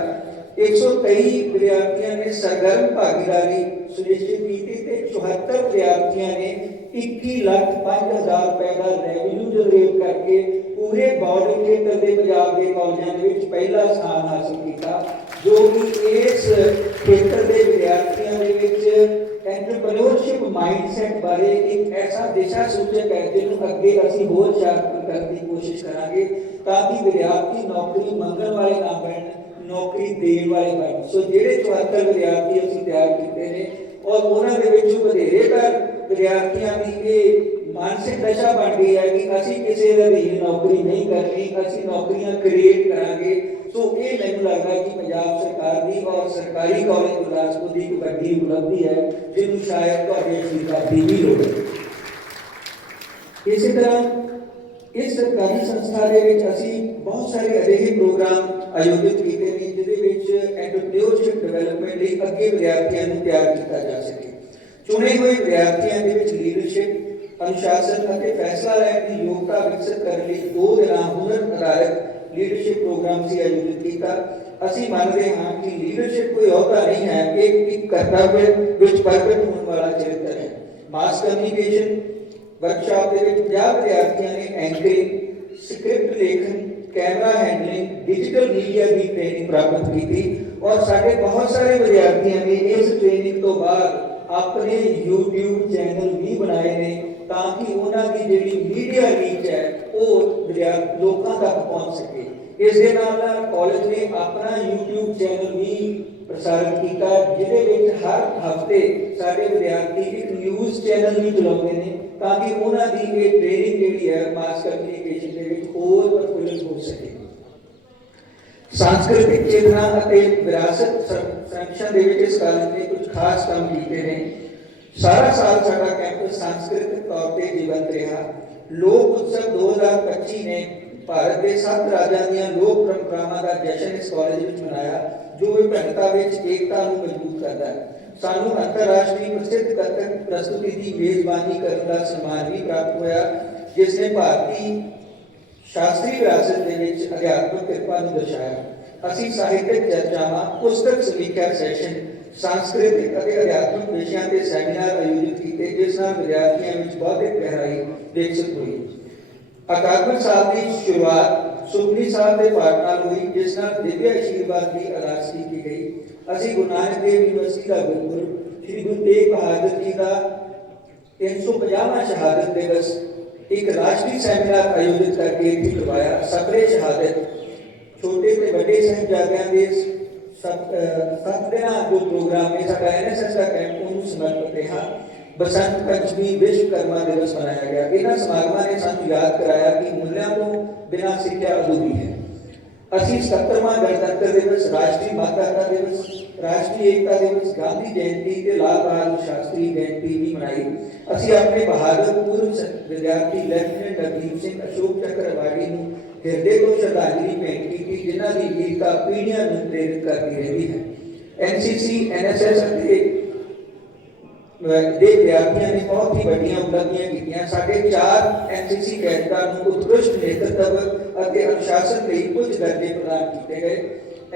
123 ਵਿਦਿਆਰਥੀਆਂ ਨੇ ਸਰਗਰਮ ਭਾਗੀਦਾਰੀ ਸੁਨਿਸ਼ਚਿਤ ਕੀਤੀ ਤੇ 74 ਵਿਦਿਆਰਥੀਆਂ ਨੇ 21,05,000 ਰੁਪਏ ਦਾ ਰੈਵਨਿਊ ਜਨਰੇਟ ਕਰਕੇ ਪੂਰੇ ਬਾਰਡਰ ਖੇਤਰ ਦੇ ਪੰਜਾਬ ਦੇ ਕਾਲਜਾਂ ਦੇ ਵਿੱਚ ਪਹਿਲਾ ਸਥਾਨ ਹਾਸਲ ਕੀਤਾ ਜੋ ਕਿ ਇਸ ਖੇਤਰ ਦੇ ਵਿਦਿਆਰਥੀਆਂ ਦੇ ਵਿੱਚ ਐਂਟਰਪ੍ਰੀਨਿਓਰਸ਼ਿਪ ਮਾਈਂਡਸੈਟ ਬਾਰੇ ਇੱਕ ਐਸਾ ਦਿਸ਼ਾ ਸੂਚਕ ਹੈ ਜਿਹਨੂੰ ਅੱਗੇ ਅਸੀਂ ਹੋਰ ਸ਼ਾਰਪ ਕਰਨ ਦੀ ਕੋਸ਼ਿਸ਼ ਕਰਾਂਗੇ ਤਾਂ ਕਿ ਵਿਦਿਆਰਥੀ ਨੌਕਰੀ ਮੰਗਣ ਵਾਲੇ ਨਾ ਬਣਨ ਨੌਕਰੀ ਦੇਣ ਵਾਲੇ ਬਣਨ। ਸੋ ਜਿਹੜੇ 74 ਵਿਦਿਆਰਥੀ ਅਸੀਂ ਤਿਆਰ ਕੀਤੇ ਨੇ ਔਰ ਉਹਨਾਂ ਦੇ ਵਿੱਚੋਂ ਵਧੇਰੇਤਰ ਵਿਦਿਆਰਥੀਆਂ ਦੀ ਇਹ ਮਾਨਸਿਕ ਦਸ਼ਾ ਬਣ ਗਈ ਹੈ ਕਿ ਅਸੀਂ ਕਿਸੇ ਦੇ ਅਧੀਨ ਨੌਕਰੀ ਨਹੀਂ ਕਰਨੀ ਅਸੀਂ ਨੌਕਰੀਆਂ ਕ੍ਰੀਏਟ ਕਰਾਂਗੇ। ਸੋ ਇਹ ਮੈਨੂੰ ਲੱਗਦਾ ਕਿ ਪੰਜਾਬ ਸਰਕਾਰ ਦੀ ਔਰ ਸਰਕਾਰੀ ਕਾਲਜ ਗੁਰਦਾਸਪੁਰ ਦੀ ਇੱਕ ਵੱਡੀ ਉਪਲਬਧੀ ਹੈ ਜਿਹਨੂੰ ਸ਼ਾਇਦ ਤੁਹਾਡੇ ਅਸ਼ੀਰਵਾਦ ਦੀ ਵੀ ਲੋੜ ਹੈ। ਇਸੇ ਤਰ੍ਹਾਂ ਇਸ ਸਰਕਾਰੀ ਸੰਸਥਾ ਦੇ ਵਿੱਚ ਅਸੀਂ ਬਹੁਤ ਸਾਰੇ ਅਜਿਹੇ ਪ੍ਰੋਗਰਾਮ ਆਯੋਜਿਤ ਕੀਤੇ ਨੇ ਜਿਹਦੇ ਵਿੱਚ ਐਂਟਰਪ੍ਰੀਨਿਓਰਸ਼ਿਪ ਡਿਵੈਲਪਮੈਂਟ ਲਈ ਅੱਗੇ ਵਿਦਿਆਰਥੀਆਂ ਨੂੰ ਤਿਆਰ ਕੀਤਾ ਜਾ ਸਕੇ। ਚੁਣੇ ਹੋਏ ਵਿਦਿਆਰਥੀਆਂ ਦੇ ਵਿੱਚ ਲੀਡਰਸ਼ਿਪ ਅਨੁਸ਼ਾਸਨ ਅਤੇ ਫੈਸਲਾ ਲੈਣ ਦੀ ਯੋਗਤਾ ਵਿਕਸਿਤ ਕਰਨ ਲਈ 2 ਦਿਨਾਂ ਹੁਨਰ ਆਧਾਰਿਤ ਲੀਡਰਸ਼ਿਪ ਪ੍ਰੋਗਰਾਮ ਸੀ ਆਯੋਜਿਤ ਕੀਤਾ। ਅਸੀਂ ਮੰਨਦੇ ਹਾਂ ਕਿ ਲੀਡਰਸ਼ਿਪ ਕੋਈ ਅਹੁਦਾ ਨਹੀਂ ਹੈ ਇਹ ਇੱਕ ਕਰਤੱਵ ਵਿੱਚ ਪ੍ਰਗਟ ਹੋਣ ਵਾਲਾ ਚਰਿੱਤਰ ਹੈ। ਮਾਸ ਕਮਿਊਨੀਕੇਸ਼ਨ ਵਰਕਸ਼ਾਪ ਦੇ ਵਿੱਚ 50 ਵਿਦਿਆਰਥੀਆਂ ਨੇ ਐਂਕਰਿੰਗ ਸਕ੍ਰਿਪਟ ਲੇਖਨ कैमरा हैंडलिंग डिजिटल मीडिया की ट्रेनिंग प्राप्त की थी और साढ़े बहुत सारे विद्यार्थियों ने इस ट्रेनिंग तो बाद अपने YouTube चैनल भी बनाए ने ताकि उन्होंने जी मीडिया रीच है वो लोगों तक पहुँच सके। इस कॉलेज ने अपना YouTube चैनल भी प्रसारित किया जिहदे हर हफ्ते साढ़े विद्यार्थी एक न्यूज़ चैनल भी चलाते हैं ताकि उन्होंने ये ट्रेनिंग जी है मास कम्यूनीकेशन के होर प्रफुल्लित हो सके। सांस्कृतिक चेतना और विरासत संरक्षण के इस कॉलेज ने कुछ खास काम किए हैं। सारा साल साडा कैंपस सांस्कृतिक तौर पर जीवंत रहा। लोक उत्सव 2025 ने भारत के 7 राज्यों दी लोक परंपरावां का जश्न इस कॉलेज में मनाया जो विभिन्नता में एकता को मजबूत करता है। सानू अंतरराष्ट्रीय प्रसिद्ध कथक प्रस्तुति की मेजबानी करने का सम्मान भी प्राप्त होया जिसने भारतीय शास्त्रीय विरासत के विच अध्यात्मक कृपा को दर्शाया। असी साहित्यिक चर्चावां पुस्तक समीक्षा सैशन सांस्कृतिक और अध्यात्मक विषयों के सैमीनार आयोजित किए जिस नाल विद्यार्थियों में बौद्धिक गहराई विकसित हुई। अकादमिक साल की शुरुआत सुखनी साहब के पाठ नाल हुई जिस नाल दिव्य आशीर्वाद की अरदास की गई। ਅਸੀਂ ਗੁਰੂ ਨਾਨਕ ਦੇਵ ਯੂਨੀਵਰਸਿਟੀ ਦਾ ਗੁਰਪੁਰਬ ਸ਼੍ਰੀ ਗੁਰੂ ਤੇਗ ਬਹਾਦਰ ਜੀ ਦਾ 350ਵਾਂ ਸ਼ਹਾਦਤ ਦਿਵਸ ਇੱਕ ਰਾਸ਼ਟਰੀ ਸੈਮੀਨਾਰ ਆਯੋਜਿਤ ਕਰਕੇ ਇੱਥੇ ਕਰਵਾਇਆ। ਸਬਰੇ ਸ਼ਹਾਦਤ ਛੋਟੇ ਤੇ ਵੱਡੇ ਸਾਹਿਬਜ਼ਾਦਿਆਂ ਦੇ ਸੱਤ ਦਿਨਾਂ ਜੋ ਪ੍ਰੋਗਰਾਮ ਹੈ ਸਾਡਾ NSS ਦਾ ਕੈਂਪ ਉਹਨੂੰ ਸਮਰਪਿਤ ਰਿਹਾ। ਬਸੰਤ ਪੰਚਮੀ ਵਿਸ਼ਵਕਰਮਾ ਦਿਵਸ ਮਨਾਇਆ ਗਿਆ। ਇਹਨਾਂ ਸਮਾਗਮਾਂ ਨੇ ਸਾਨੂੰ ਯਾਦ ਕਰਾਇਆ ਕਿ ਮੁੱਲਿਆਂ ਤੋਂ ਬਿਨਾਂ ਸਿੱਖਿਆ ਅਧੂਰੀ ਹੈ। ਅਸੀਂ 77ਵਾਂ ਗਣਤੰਤਰ ਦਿਵਸ, ਰਾਸ਼ਟਰੀ ਮਤਦਾਤਾ ਦਿਵਸ, ਰਾਸ਼ਟਰੀ ਏਕਤਾ ਦਿਵਸ, ਗਾਂਧੀ ਜਯੰਤੀ ਤੇ ਲਾਲ ਬਹਾਦਰ ਸ਼ਾਸਤਰੀ ਜਯੰਤੀ ਵੀ ਮਨਾਈ। ਅਸੀਂ ਆਪਣੇ ਬਹਾਦਰ ਪੂਰਵ ਵਿਦਿਆਰਥੀ ਲੈਫਟੀਨੈਂਟ ਨਵਦੀਪ ਸਿੰਘ ਅਸ਼ੋਕ ਚੱਕਰ ਅਵਾਰਡੀ ਨੂੰ ਹਿਰਦੇ ਤੋਂ ਸ਼ਰਧਾਂਜਲੀ ਭੇਂਟ ਕੀਤੀ, ਜਿਨ੍ਹਾਂ ਦੀ ਵੀਰਤਾ ਪੀੜ੍ਹੀਆਂ ਨੂੰ ਪ੍ਰੇਰਿਤ ਕਰਦੀ ਰਹਿੰਦੀ ਹੈ। NCC, NSS ਅਤੇ ਦੇ ਵਿਦਿਆਰਥੀਆਂ ਨੇ ਬਹੁਤ ਹੀ ਵੱਡੀਆਂ ਉਪਲਬਧੀਆਂ ਕੀਤੀਆਂ। ਸਾਡੇ 4 NCC ਕੈਡਿਟਾਂ ਨੂੰ ਉਤਕ੍ਰਿਸ਼ਟ ਨੇਤਰਤਵ ਅਤੇ ਅਨੁਸ਼ਾਸਨ ਲਈ ਕੁਝ ਦਰਜੇ ਪ੍ਰਦਾਨ ਕੀਤੇ ਗਏ।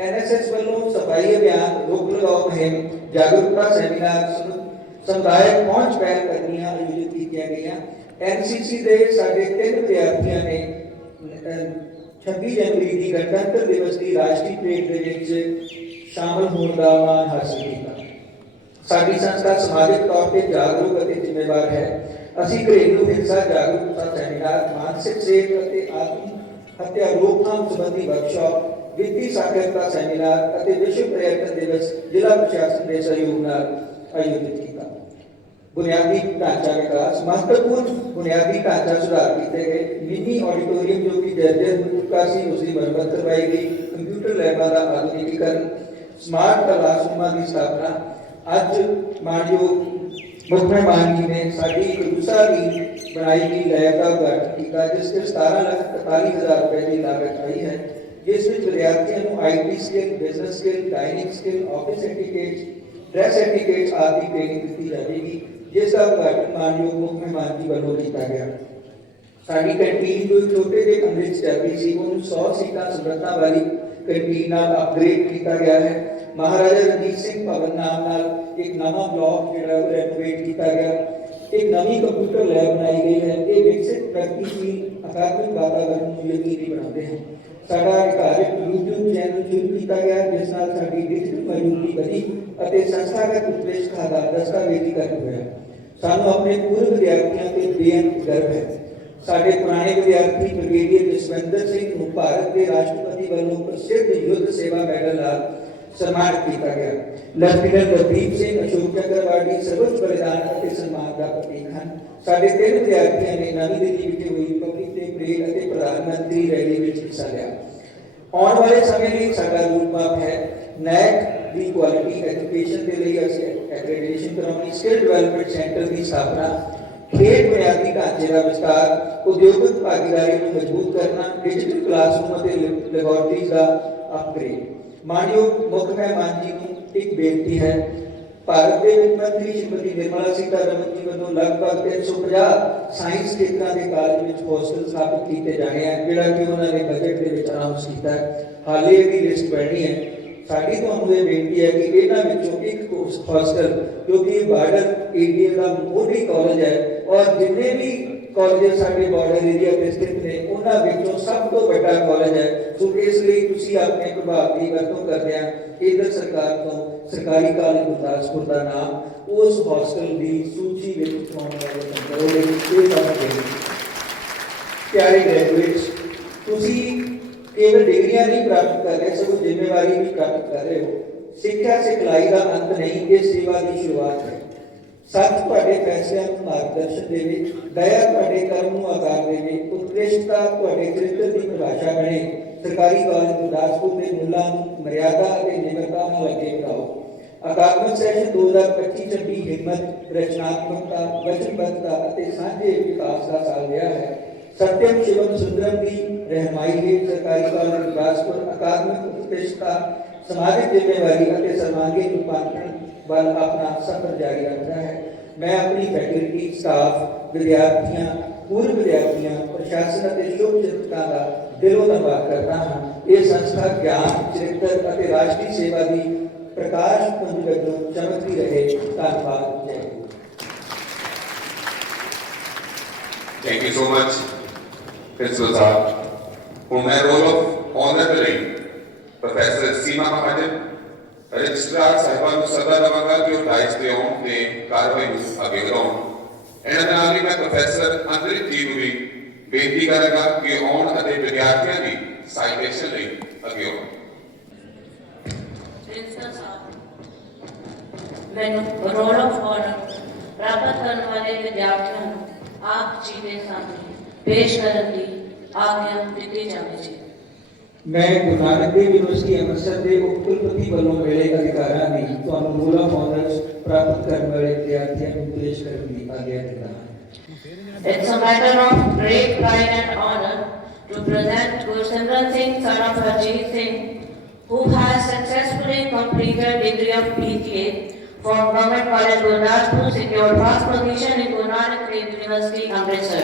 NSS ਵੱਲੋਂ ਸਫਾਈ ਅਭਿਆਨ, ਰੁੱਖ ਲਗਾਓ ਮੁਹਿੰਮ, ਜਾਗਰੂਕਤਾ ਸੈਮੀਨਾਰ, ਸਮੁਦਾਇਕ ਪਹੁੰਚ ਪਹਿਲਕਦਮੀਆਂ ਆਯੋਜਿਤ ਕੀਤੀਆਂ ਗਈਆਂ। NCC ਦੇ ਸਾਡੇ 3 ਵਿਦਿਆਰਥੀਆਂ ਨੇ 26 ਜਨਵਰੀ ਦੀ ਗਣਤੰਤਰ ਦਿਵਸ ਦੀ ਰਾਸ਼ਟਰੀ ਪਰੇਡ ਦੇ ਵਿੱਚ ਸ਼ਾਮਲ ਹੋਣ ਦਾ ਮਾਣ ਹਾਸਲ ਕੀਤਾ। ਸਾਡੀ ਸੰਸਥਾ ਸਮਾਜਿਕ ਤੌਰ ਤੇ ਜਾਗਰੂਕ ਅਤੇ ਜ਼ਿੰਮੇਵਾਰ ਹੈ। ਅਸੀਂ ਘਰੇਲੂ ਹਿੰਸਾ ਜਾਗਰੂਕਤਾ ਸੈਮੀਨਾਰ, ਮਾਨਸਿਕ ਸਿਹਤ ਅਤੇ ਆਤਮ ਹੱਤਿਆ ਰੋਕਥਾਮ ਸੰਬੰਧੀ ਵਰਕਸ਼ਾਪ, ਵਿੱਤੀ ਸਾਖਰਤਾ ਸੈਮੀਨਾਰ ਅਤੇ ਵਿਸ਼ਵ ਪਰਯਟਨ ਦਿਵਸ ਜ਼ਿਲ੍ਹਾ ਪ੍ਰਸ਼ਾਸਨ ਦੇ ਸਹਿਯੋਗ ਨਾਲ ਆਯੋਜਿਤ ਕੀਤਾ। ਬੁਨਿਆਦੀ ਢਾਂਚਾ ਵਿਕਾਸ, ਮਹੱਤਵਪੂਰਨ ਬੁਨਿਆਦੀ ਢਾਂਚਾ ਸੁਧਾਰ ਕੀਤੇ ਗਏ। ਮਿੰਨੀ ਆਡੀਟੋਰੀਅਮ ਜੋ ਕਿ ਜਰਜਰ ਹੋ ਚੁੱਕਾ ਸੀ, ਉਸ ਦੀ ਮੁਰੰਮਤ ਕਰਵਾਈ ਗਈ। ਕੰਪਿਊਟਰ ਲੈਬਾਂ ਦਾ ਆਧੁਨਿਕੀਕਰਨ, ਸਮਾਰਟ ਕਲਾਸਰੂਮਾਂ ਦੀ ਸਥਾਪਨਾ। ਅੱਜ ਮਾਨਯੋਗ ਮੁੱਖ ਮਹਿਮਾਨ ਜੀ ਨੇ ਸਾਡੀ ਇੱਕ ਦੂਸਰਾ ਦੀ ਬਣਾਈ ਗਈ ਲੈਬ ਦਾ ਉਦਘਾਟਨ ਕੀਤਾ, ਜਿਸ ਤੇ 17,41,000 ਰੁਪਏ ਦੀ ਲਾਗਤ ਆਈ ਹੈ, ਜਿਸ ਵਿੱਚ ਵਿਦਿਆਰਥੀਆਂ ਨੂੰ IT skill, business skill, dining skill, office etiquette, dress etiquette ਆਦਿ ਟ੍ਰੇਨਿੰਗ ਦਿੱਤੀ ਜਾਵੇਗੀ, ਜਿਸ ਦਾ ਉਦਘਾਟਨ ਮਾਨਯੋਗ ਮੁੱਖ ਮਹਿਮਾਨ ਜੀ ਵੱਲੋਂ ਕੀਤਾ ਗਿਆ। ਸਾਡੀ ਕੰਟੀਨ ਜੋ ਛੋਟੇ ਜਿਹੇ ਕਮਰੇ 'ਚ ਚੱਲਦੀ ਸੀ, ਉਹਨੂੰ 100 ਸੀਟਾਂ ਸਮਰੱਥਾ ਵਾਲੀ ਕੰਟੀਨ ਨਾਲ ਅਪਗ੍ਰੇਡ ਕੀਤਾ ਗਿਆ ਹੈ। ਮਹਾਰਾਜਾ ਰਣਜੀਤ ਸਿੰਘ ਭਵਨ ਨਾਮ ਨਾਲ ਇੱਕ ਨਵਾਂ ਬਲਾਕ ਜਿਹੜਾ ਉਹ ਰੈਨੋਵੇਟ ਕੀਤਾ ਗਿਆ। ਇੱਕ ਨਵੀਂ ਕੰਪਿਊਟਰ ਲੈਬ ਬਣਾਈ ਗਈ ਹੈ। ਇਹ ਵਿਕਸਿਤ ਪ੍ਰਗਤੀਸ਼ੀਲ ਅਕਾਦਮਿਕ ਵਾਤਾਵਰਣ ਨੂੰ ਯਕੀਨੀ ਬਣਾਉਂਦੇ ਹਨ। ਸਾਡਾ ਅਧਿਕਾਰਿਕ YouTube ਚੈਨਲ ਸ਼ੁਰੂ ਕੀਤਾ ਗਿਆ, ਜਿਸ ਨਾਲ ਸਾਡੀ ਡਿਜੀਟਲ ਮੌਜੂਦਗੀ ਵਧੀ ਅਤੇ ਸੰਸਥਾਗਤ ਉਤਕ੍ਰਿਸ਼ਟਤਾ ਦਾ ਦਸਤਾਵੇਜ਼ੀਕਰਨ ਹੋਇਆ। ਸਾਨੂੰ ਆਪਣੇ ਪੂਰਵ ਵਿਦਿਆਰਥੀਆਂ ਤੇ ਬੇਅੰਤ ਗਰਵ ਹੈ। ਸਾਡੇ ਪੁਰਾਣੇ ਵਿਦਿਆਰਥੀ ਬ੍ਰਿਗੇਡੀਅਰ ਜਸਵਿੰਦਰ ਸਿੰਘ ਨੂੰ ਭਾਰਤ ਦੇ ਰਾਸ਼ਟਰਪਤੀ ਵੱਲੋਂ ਪ੍ਰਸਿੱਧ ਯੁੱਧ ਸੇਵਾ ਮੈਡਲ ਨਾਲ ਸਨਮਾਨਿਤ ਕੀਤਾ ਗਿਆ। ਲੈਫਟੀਨੈਂਟ ਨਵਦੀਪ ਸਿੰਘ ਅਸ਼ੋਕ ਚੱਕਰ ਅਵਾਰਡੀ ਸਰਵਉੱਚ ਬਲਿਦਾਨ ਅਤੇ ਸਨਮਾਨ ਦਾ ਪ੍ਰਤੀਕ ਹਨ। ਸਾਡੇ 3 ਵਿਦਿਆਰਥੀਆਂ ਨੇ ਨਵੀਂ ਦਿੱਲੀ ਵਿਖੇ ਹੋਈ ਪਬਲਿਕ ਤੇ ਪਰੇਡ ਅਤੇ ਪ੍ਰਧਾਨ ਮੰਤਰੀ ਰੈਲੀ ਵਿੱਚ ਹਿੱਸਾ ਲਿਆ। ਆਉਣ ਵਾਲੇ ਸਮੇਂ ਲਈ ਸਾਡਾ ਰੂਟਮੈਪ ਹੈ। NAAC ਦੀ ਕੁਆਲਿਟੀ ਐਜੂਕੇਸ਼ਨ ਦੇ ਲਈ ਅਸੀਂ ਐਕ੍ਰੈਡੀਟੇਸ਼ਨ ਕਰਾਉਣੀ, ਸਕਿੱਲ ਡਿਵੈਲਪਮੈਂਟ ਸੈਂਟਰ ਦੀ ਸਥਾਪਨਾ, ਖੇਡ ਬੁਨਿਆਦੀ ਢਾਂਚੇ ਦਾ ਵਿਸਤਾਰ, ਉਦਯੋਗਿਕ ਭਾਗੀਦਾਰੀ ਨੂੰ ਮਜ਼ਬੂਤ ਕਰਨਾ, ਡਿਜੀਟਲ ਕਲਾਸਰੂਮ ਅਤੇ ਲੈਬੋਰਟਰੀਜ਼ ਦਾ ਅਪਗ੍ਰੇਡ। ਮਾਨਯੋਗ ਮੁੱਖ ਮਹਿਮਾਨ ਜੀ ਨੂੰ ਇੱਕ ਬੇਨਤੀ ਹੈ। ਭਾਰਤ ਦੇ ਵਿੱਤ ਮੰਤਰੀ ਸ਼੍ਰੀਮਤੀ ਨਿਰਮਲਾ ਸੀਤਾਰਮਨ ਜੀ ਵੱਲੋਂ ਲਗਭਗ 350 ਸਾਇੰਸ ਖੇਤਰਾਂ ਦੇ ਕਾਲਜ ਵਿੱਚ ਹੋਸਟਲ ਸਥਾਪਿਤ ਕੀਤੇ ਜਾਣੇ ਹਨ, ਜਿਹੜਾ ਕਿ ਉਹਨਾਂ ਨੇ ਬਜਟ ਦੇ ਵਿੱਚ ਅਨਾਉਂਸ ਕੀਤਾ ਹੈ। ਹਾਲੇ ਇਹਦੀ ਲਿਸਟ ਬਣਨੀ ਹੈ। ਸਾਡੀ ਤੁਹਾਨੂੰ ਇਹ ਬੇਨਤੀ ਹੈ ਕਿ ਇਹਨਾਂ ਵਿੱਚੋਂ ਇੱਕ ਹੋਸਟਲ ਜੋ ਕਿ ਬਾਰਡਰ ਏਰੀਆ ਦਾ ਮੋਢੀ ਕਾਲਜ ਹੈ, ਔਰ ਜਿੰਨੇ ਵੀ ਕਾਲਜ ਸਾਡੇ ਬਾਰਡਰ ਏਰੀਆ ਤੇ ਸਥਿਤ ਨੇ, ਉਹਨਾਂ ਵਿੱਚੋਂ ਸਭ ਤੋਂ ਵੱਡਾ ਕਾਲਜ ਹੈ। ਸੋ ਇਸ ਲਈ ਤੁਸੀਂ ਆਪਣੇ ਪ੍ਰਭਾਵ ਦੀ ਵਰਤੋਂ ਕਰਦਿਆਂ ਕੇਂਦਰ ਸਰਕਾਰ ਤੋਂ ਸਰਕਾਰੀ ਕਾਲਜ ਗੁਰਦਾਸਪੁਰ ਦਾ ਨਾਮ ਉਸ ਹੋਸਟਲ ਦੀ ਸੂਚੀ ਵਿੱਚ ਪਾਉਣ ਦਾ ਯਤਨ ਕਰੋਗੇ। ਇਹ ਗੱਲ ਪਿਆਰੇ ਗ੍ਰੈਜੂਏਟਸ, ਤੁਸੀਂ ਕੇਵਲ ਡਿਗਰੀਆਂ ਨਹੀਂ ਪ੍ਰਾਪਤ ਕਰ ਰਹੇ, ਸਗੋਂ ਜ਼ਿੰਮੇਵਾਰੀ ਵੀ ਪ੍ਰਾਪਤ ਕਰ ਰਹੇ ਹੋ। ਸਿੱਖਿਆ ਸਿਖਲਾਈ ਦਾ ਅੰਤ ਨਹੀਂ, ਇਹ ਸੇਵਾ ਦੀ ਸ਼ੁਰੂਆਤ ਹੈ। ਸੱਚ ਤੁਹਾਡੇ ਫੈਸਲਿਆਂ ਨੂੰ ਮਾਰਗਦਰਸ਼ਨ ਦੇਵੇ, ਦਇਆ ਤੁਹਾਡੇ ਕਰਮ ਨੂੰ ਆਕਾਰ ਦੇਵੇ, ਉਤਕ੍ਰਿਸ਼ਟਤਾ ਤੁਹਾਡੇ ਚਰਿੱਤਰ ਦੀ ਪਰਿਭਾਸ਼ਾ ਬਣੇ। ਸਰਕਾਰੀ ਕਾਲਜ ਗੁਰਦਾਸਪੁਰ ਦੇ ਮੁੱਲਾਂ ਨੂੰ ਮਰਿਆਦਾ ਅਤੇ ਨਿਮਰਤਾ ਨਾਲ ਅੱਗੇ ਵਧਾਓ। ਅਕਾਦਮਿਕ ਸੈਸ਼ਨ 2025-26 ਹਿੰਮਤ, ਰਚਨਾਤਮਕਤਾ, ਵਚਨਬੱਧਤਾ ਅਤੇ ਸਾਂਝੇ ਵਿਕਾਸ ਦਾ ਸਾਲ ਰਿਹਾ ਹੈ। ਸਤਿਅਮ ਸ਼ਿਵਮ ਸੁੰਦਰਮ ਦੀ ਰਹਿਨੁਮਾਈ ਹੇਠ ਸਰਕਾਰੀ ਕਾਲਜ ਗੁਰਦਾਸਪੁਰ ਅਕਾਦਮਿਕ ਉਤਕ੍ਰਿਸ਼ਟਤਾ, ਸਮਾਜਿਕ ਜ਼ਿੰਮੇਵਾਰੀ ਅਤੇ ਸਰਮਾਂਗੀਣ ਰੂਪਾਂਤਰਣ ਵੱਲ ਆਪਣਾ ਸਫ਼ਰ ਜਾਰੀ ਰੱਖਦਾ ਹੈ। ਮੈਂ ਆਪਣੀ ਫੈਕਲਟੀ, ਸਟਾਫ, ਵਿਦਿਆਰਥੀਆਂ, ਪੂਰਵ ਵਿਦਿਆਰਥੀਆਂ, ਪ੍ਰਸ਼ਾਸਨ ਅਤੇ ਸ਼ੁਭ ਚਿੰਤਕਾਂ ਦਾ ਦਿਲੋਂ ਧੰਨਵਾਦ ਕਰਦਾ ਹਾਂ। ਇਹ ਸੰਸਥਾ ਗਿਆਨ, ਚਰਿੱਤਰ ਅਤੇ ਰਾਸ਼ਟਰੀ ਸੇਵਾ ਦੀ ਪ੍ਰਕਾਸ਼ ਪੁੰਜ ਵਜੋਂ ਚਮਕਦੀ ਰਹੇ। ਧੰਨਵਾਦ। ਜੈ Hind. Thank you so much, Principal Saab. For my role of honorary Professor Seema Mahajan, registrar ਸਾਹਿਬਾਨ ਨੂੰ ਸੱਦਾ ਦੇਵਾਂਗਾ ਕਿ ਉਹ ਡਾਇਸ ਤੇ ਆਉਣ ਤੇ ਕਾਰਵਾਈ ਨੂੰ ਅੱਗੇ ਵਧਾਉਣ। ਇਹਨਾਂ ਦੇ ਨਾਲ ਹੀ ਮੈਂ ਪ੍ਰੋਫੈਸਰ ਅੰਤਰਿਤ ਜੀ ਨੂੰ ਵੀ ਬੇਨਤੀ ਕਰਾਂਗਾ ਕਿ ਆਉਣ ਅਤੇ ਵਿਦਿਆਰਥੀਆਂ ਦੀ ਸਾਈਟੇਸ਼ਨ ਲਈ ਅੱਗੇ ਆਉਣ। प्रिंसिपल साहब, मैंने रोल ऑफ ऑनर प्राप्त करने वाले विद्यार्थियों को आप जी के सामने पेश करने की आज्ञा दी जानी चाहिए। मैं गुरु नानक देव यूनिवर्सिटी अमृतसर के उप कुलपति वालों मिले अधिकारियों की ਤੁਹਾਨੂੰ रोल ऑफ ऑनर्स प्राप्त करने वाले विद्यार्थियों को पेश करने की आज्ञा देता हूं। It's a matter of great pride and honor to present Gursimran Singh, son of Harjeet Singh, who has successfully completed degree of BCA from Government College Gurdaspur, secured first position in Guru Nanak Dev University, Amritsar.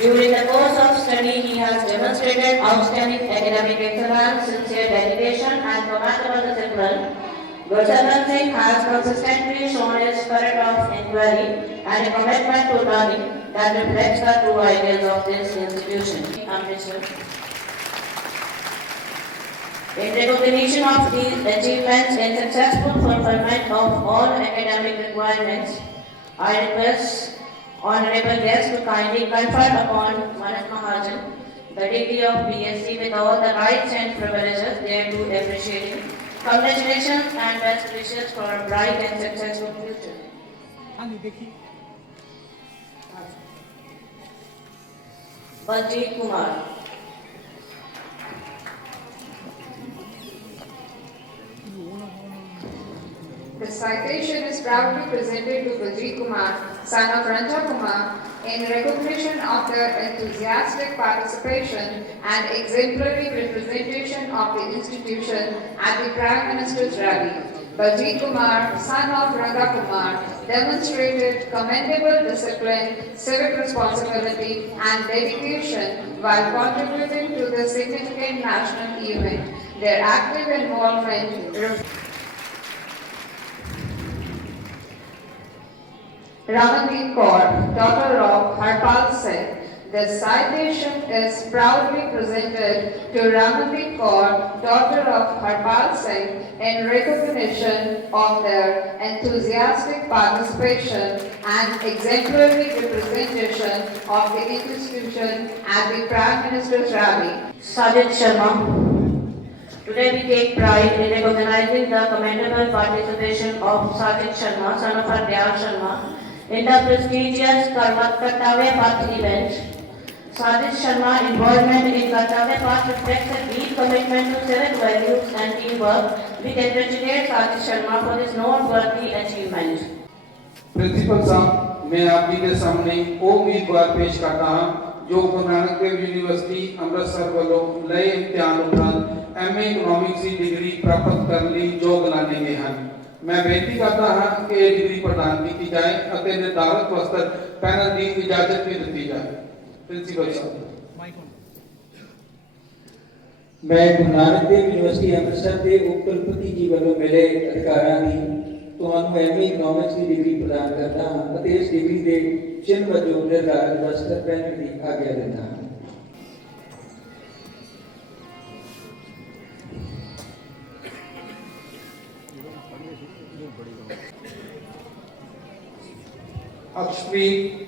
During the course of study, he has demonstrated outstanding academic excellence, sincere dedication, and commendable discipline. Gursimran Singh has consistently shown his spirit of inquiry and a commitment to learning that reflects the true ideals of this institution. Amritsar. In recognition of these achievements and successful fulfillment of all academic requirements, I request honorable guests to kindly confer upon Manas Mahajan the degree of BSc with all the rights and privileges thereto appreciating. Congratulations and best wishes for a bright and successful future. Baljeet Kumar. The citation is proudly presented to Baljeet Kumar, son of Ranja Kumar, in recognition of their enthusiastic participation and exemplary representation of the institution at the Prime Minister's rally. Baljeet Kumar, son of Ranga Kumar, demonstrated commendable discipline, civic responsibility, and dedication while contributing to the significant national event. Their active involvement Ramandeep Kaur, daughter of Harpal Singh. The citation is proudly presented to Ramandeep Kaur, daughter of Harpal Singh, in recognition of their enthusiastic participation and exemplary representation of the institution at the Prime Minister's rally. Sajid Sharma. Today we take pride in recognizing the commendable participation of Sajid Sharma, son of Hardyal Sharma, in the prestigious Kartavya Path event. Sajid Sharma's involvement in Kartavya Path reflects a deep commitment to civic values and teamwork. We congratulate Sajid Sharma for his noteworthy achievement. Principal साहब, मैं आप जी के सामने वो उम्मीदवार पेश करता हूं जो गुरु नानक देव यूनिवर्सिटी अमृतसर वालों लय इम्तिहान उपरांत एमए इकोनॉमिक्स की डिग्री प्राप्त करने ਲਈ ਯੋਗ ਐਲਾਨੇ ਗਏ ਹਨ। मैं बेनती करता हाँ कि ये डिग्री प्रदान की जाए और निर्धारित वस्त्र पहनने की इजाजत भी दी जाए। प्रिंसिपल साहब, मैं गुरु नानक देव यूनिवर्सिटी अमृतसर के उप कुलपति जी वालों मिले अधिकारियों की ਤੁਹਾਨੂੰ एमए इकोनॉमिक्स की डिग्री प्रदान करता हाँ और इस डिग्री के चिन्ह वजों निर्धारित वस्त्र पहनने की आज्ञा देता हाँ। अक्षप्रीत,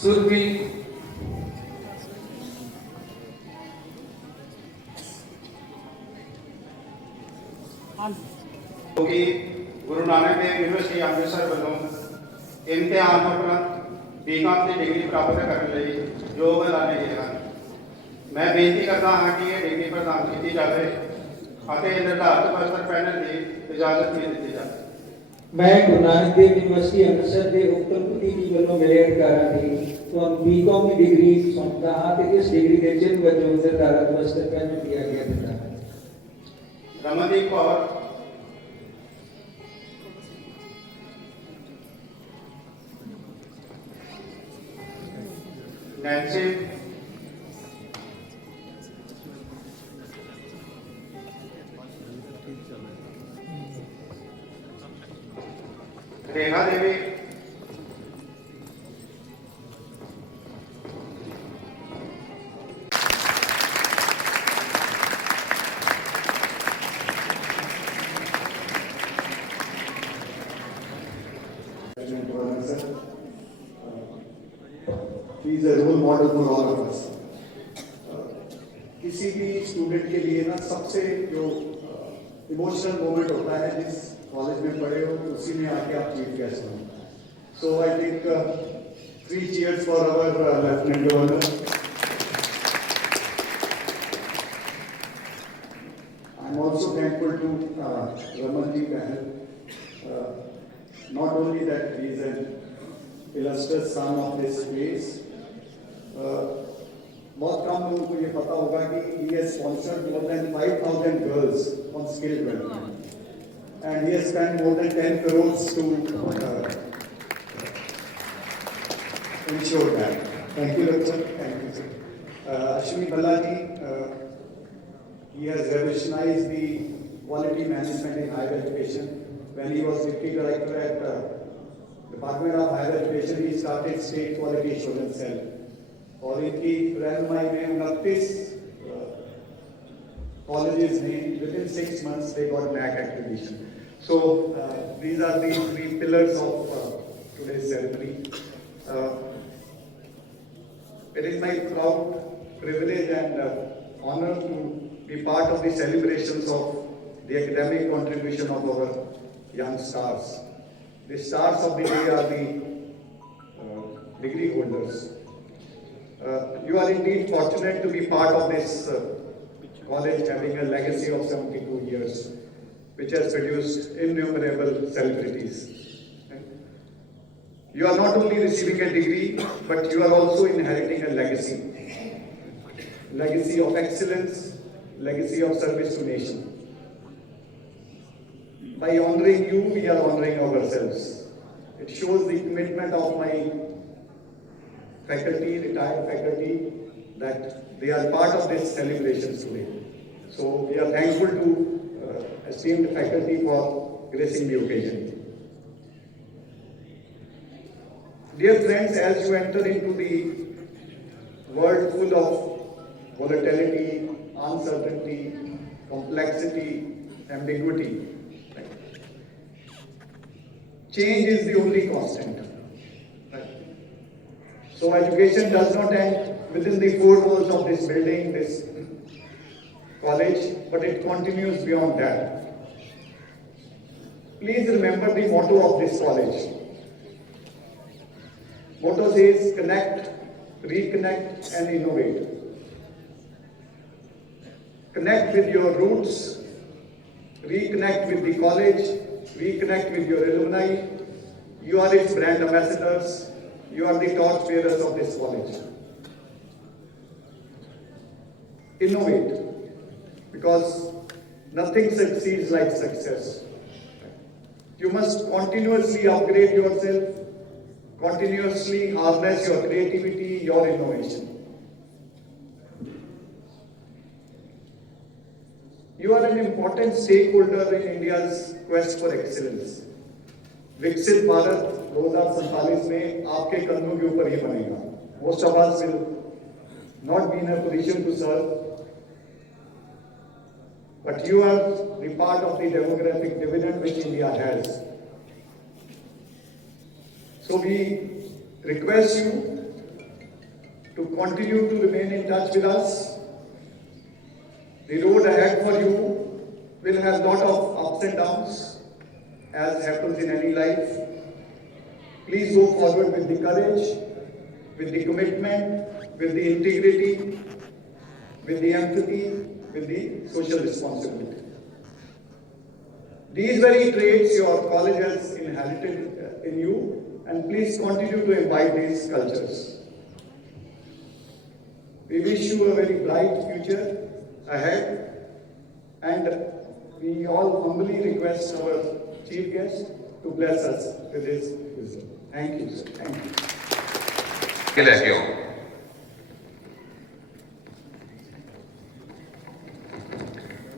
सुरभि, क्योंकि गुरु नानक देव यूनिवर्सिटी अमृतसर वालों इम्तिहान उपरंत बीकॉम की डिग्री प्राप्त करने योग ऐलाने गए हैं। मैं बेनती करता हाँ कि यह डिग्री प्रदान की जाए और निर्धारित वस्त्र पहनने की इजाजत भी दी जाए। मैं गुरु नानक देव यूनिवर्सिटी अमृतसर के उप कुलपति जी वालों मिले अधिकारियों की ਤੁਹਾਨੂੰ बीकॉम की डिग्री सौंपता हाँ तो इस डिग्री के चिन्ह वजों निर्धारित वस्त्र पहनने की आज्ञा देता है। Ramandeep Kaur, Nancy, Rekha Devi, He is a role model for all of us. किसी भी स्टूडेंट के लिए ना सबसे जो इमोशनल मोमेंट होता है जिस कॉलेज में पढ़े हो उसी में आके आप चीफ गेस्ट हो. So I think 3 cheers for our lieutenant governor. I am also thankful to Raman ji Bahal. Not only that he is an illustrious son of this place. बहुत कम लोगों को ये पता होगा कि he has sponsored more than 5,000 girls on skill development, and he has spent more than 10 crores to ensure that. Thank you, Dr. Thank you, sir. Ashwini Balaji, he has revolutionized the quality management in higher education. When he was deputy director at Department of Higher Education, he started State Quality Assurance Cell. और इनकी रहनुमाई में 29 colleges ने within 6 months they got NAAC accreditation. So these are the 3 pillars of today's ceremony. It is my proud privilege and honor to be part of the celebrations of the academic contribution of our young stars. The stars of the day are the degree holders. You are indeed fortunate to be part of this college having a legacy of 72 years, which has produced innumerable celebrities. You are not only receiving a degree, but you are also inheriting a legacy. Legacy of excellence, legacy of service to nation. By honoring you, we are honoring ourselves. It shows the commitment of my faculty, retired faculty, that they are part of this celebrations today. So we are thankful to esteemed faculty for gracing the occasion. Dear friends, as you enter into the world full of volatility, uncertainty, complexity, ambiguity, change is the only constant. So education does not end within the 4 walls of this building, this college, but it continues beyond that. Please remember the motto of this college. Motto says connect, reconnect and innovate. Connect with your roots, reconnect with the college, reconnect with your alumni. You are its brand ambassadors. You are the torch bearers of this college. Innovate, because nothing succeeds like success. You must continuously upgrade yourself, continuously harness your creativity, your innovation. You are an important stakeholder in India's quest for excellence. विकसित भारत 2047 में आपके कंधों के ऊपर ही बनेगा. Most of us will not be in a position to serve, but you are the part of the demographic dividend which India has. So we request you to continue to remain in touch with us. The road ahead for you will have lot of ups and downs, as happens in any life. Please go forward with the courage, with the commitment, with the integrity, with the empathy, with the social responsibility. These very traits your college has inherited in you, and please continue to imbibe these cultures. We wish you a very bright future ahead, and we all humbly request our chief guest to bless us with his wisdom. Thank you, sir. Thank you.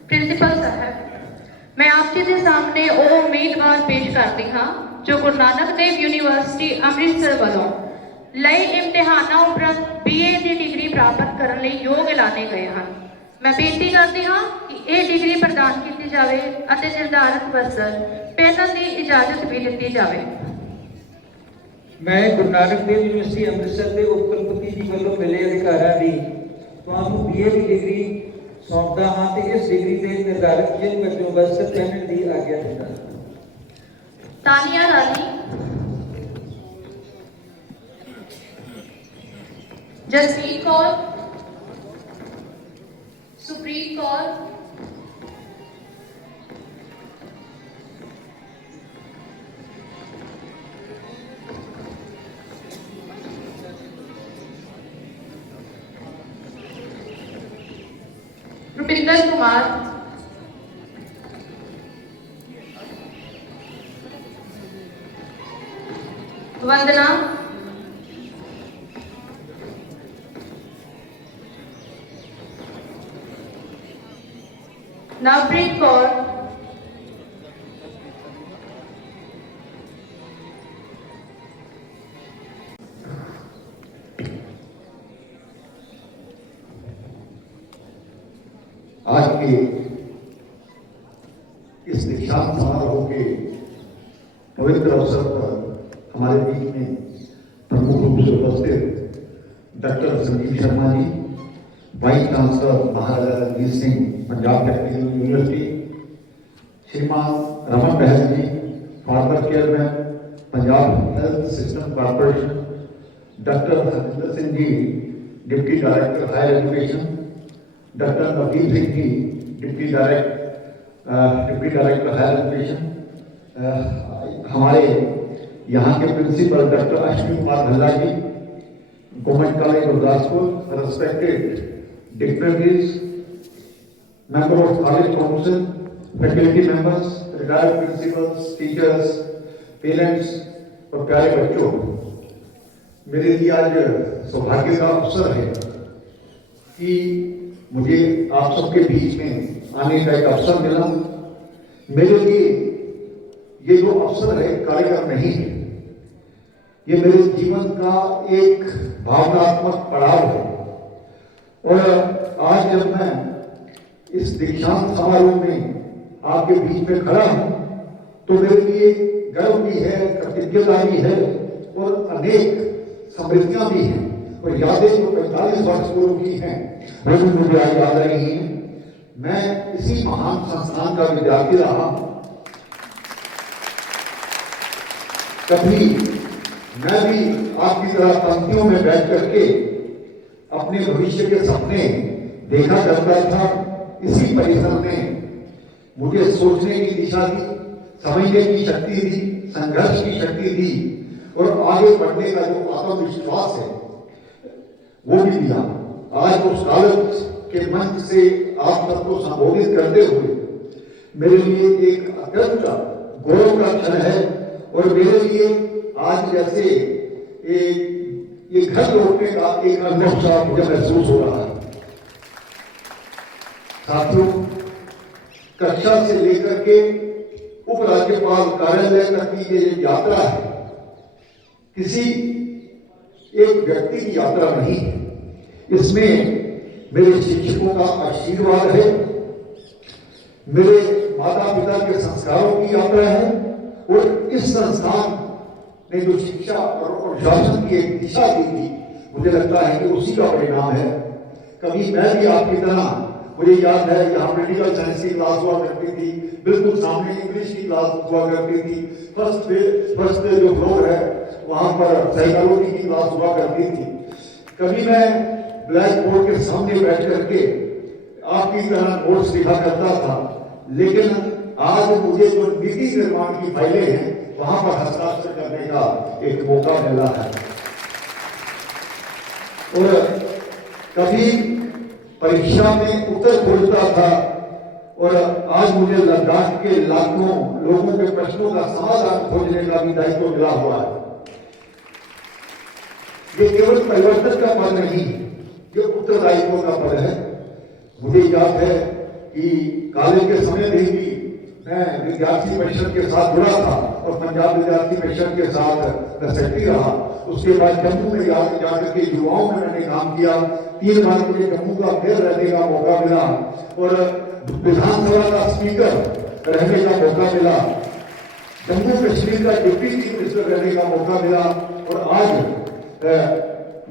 Principal साहब, मैं आप जी के सामने ਉਹ ਉਮੀਦਵਾਰ ਪੇਸ਼ ਕਰਦੀ ਹਾਂ ਜੋ ਗੁਰੂ ਨਾਨਕ ਦੇਵ ਯੂਨੀਵਰਸਿਟੀ ਅੰਮ੍ਰਿਤਸਰ ਵੱਲੋਂ ਲਈ ਇਮਤਿਹਾਨਾਂ ਉਪਰੰਤ BA ਦੀ ਡਿਗਰੀ ਪ੍ਰਾਪਤ ਕਰਨ ਲਈ ਯੋਗ ਐਲਾਨੇ ਗਏ ਹਨ। ਮੈਂ ਬੇਨਤੀ ਕਰਦੀ ਹਾਂ ਕਿ ਇਹ ਡਿਗਰੀ ਪ੍ਰਦਾਨ ਕੀਤੀ ਜਾਵੇ ਅਤੇ ਨਿਰਧਾਰਤ ਵਸਤਰ ਪਹਿਨਣ ਦੀ ਇਜਾਜ਼ਤ ਵੀ ਦਿੱਤੀ ਜਾਵੇ। ਮੈਂ ਗੁਰੂ ਨਾਨਕ ਦੇਵ ਯੂਨੀਵਰਸਿਟੀ ਅੰਮ੍ਰਿਤਸਰ ਦੇ ਉਪ ਕੁਲਪਤੀ ਜੀ ਵੱਲੋਂ ਮਿਲੇ ਅਧਿਕਾਰਾਂ ਦੀ ਤੁਹਾਨੂੰ BA ਦੀ ਡਿਗਰੀ ਸੌਂਪਦਾ ਹਾਂ ਤੇ ਇਸ ਡਿਗਰੀ ਦੇ ਨਿਰਧਾਰਤ ਚਿੰਨ੍ਹ ਵਜੋਂ ਵਸਤਰ ਪਹਿਨਣ ਦੀ ਆਗਿਆ ਦਿੰਦਾ ਹਾਂ। ਤਾਨੀਆ ਰਾਣੀ, ਜਸਮੀਤ ਕੌਰ, ਸੁਪ੍ਰੀਤ ਕੌਰ, रुपिंदर कुमार, वंदना, नवप्रीत कौर, आज के इस दीक्षांत समारोह के पवित्र अवसर पर हमारे बीच में प्रमुख रूप से उपस्थित doctor Sanjeev Sharma ji, vice chancellor Maharaja Ranjit Singh Punjab technical university, Shriman Raman Bahl ji, former chairman Punjab health system corporation, doctor Harjinder Singh ji, deputy director higher education, doctor Navdeep Singh ji, deputy director higher education, हमारे यहाँ के principal doctor Ashwini Kumar Bhalla ji, government college Gurdaspur, respected dignitaries, member of college council, faculty members, retired principals, teachers, parents और प्यारे बच्चों, मेरे लिए आज सौभाग्य का अवसर है कि मुझे आप सबके बीच में आने का एक अवसर मिला। मेरे लिए ये जो अवसर है कार्यक्रम नहीं है, ये मेरे जीवन का एक भावनात्मक पड़ाव है। और आज जब मैं इस दीक्षांत समारोह में आपके बीच में खड़ा हूं तो मेरे लिए गर्व भी है, कृतज्ञता भी है और अनेक समृद्धियां भी हैं और यादें जो 45 वर्ष पूर्व की हैं वो भी मुझे आज याद रही हैं। मैं इसी महान संस्थान का विद्यार्थी रहा। कभी मैं भी आपकी तरह पंक्तियों में बैठ करके अपने भविष्य के सपने देखा करता था। इसी परिसर में मुझे सोचने की दिशा दी, समझने की शक्ति दी, संघर्ष की शक्ति दी और आगे बढ़ने का जो आत्मविश्वास है वो भी दिया। आज उस कॉलेज के मंच से आप सबको संबोधित करते हुए मेरे लिए एक अत्यंत गौरव का क्षण है और मेरे लिए आज जैसे ये घर लौटने का एक अनुभव सा मुझे महसूस हो रहा है। साथियों, कक्षा से लेकर के उपराज्यपाल कार्यालय तक की ये यात्रा है, किसी एक व्यक्ति की यात्रा नहीं है। इसमें मेरे शिक्षकों का आशीर्वाद है, मेरे माता पिता के संस्कारों की यात्रा है और इस संस्थान ने जो शिक्षा और शासन की एक दिशा दी थी, मुझे लगता है कि उसी का परिणाम है। कभी मैं भी आपकी तरह, मुझे याद है यहाँ मेडिकल साइंस की क्लास हुआ करती थी, बिल्कुल सामने इंग्लिश की क्लास हुआ करती थी, फर्स्ट जो फ्लोर है वहां पर साइकोलॉजी की क्लास हुआ करती थी। कभी मैं ब्लैक बोर्ड के सामने बैठ करके आपकी तरह नोट्स लिखा करता था, लेकिन आज मुझे जो नीति निर्माण की फाइलें हैं वहां पर हस्ताक्षर करने का एक मौका मिला है। और कभी परीक्षा में उत्तर खोजता था और आज मुझे लद्दाख के लाखों लोगों के प्रश्नों का समाधान खोजने का भी दायित्व मिला हुआ है। ये केवल परिवर्तन का पद नहीं, ये उत्तरदायित्व का पद है। मुझे याद है कि कॉलेज के समय में भी मैं विद्यार्थी परिषद के साथ जुड़ा था और पंजाब विद्यार्थी परिषद के साथ मैं सेक्रेटरी रहा। उसके बाद जम्मू में जाकर के युवाओं में मैंने काम किया। 3 बार मुझे जम्मू का मेयर रहने का मौका मिला और विधानसभा का स्पीकर रहने का मौका मिला, जम्मू कश्मीर का डिप्टी चीफ मिनिस्टर रहने का मौका मिला। और आज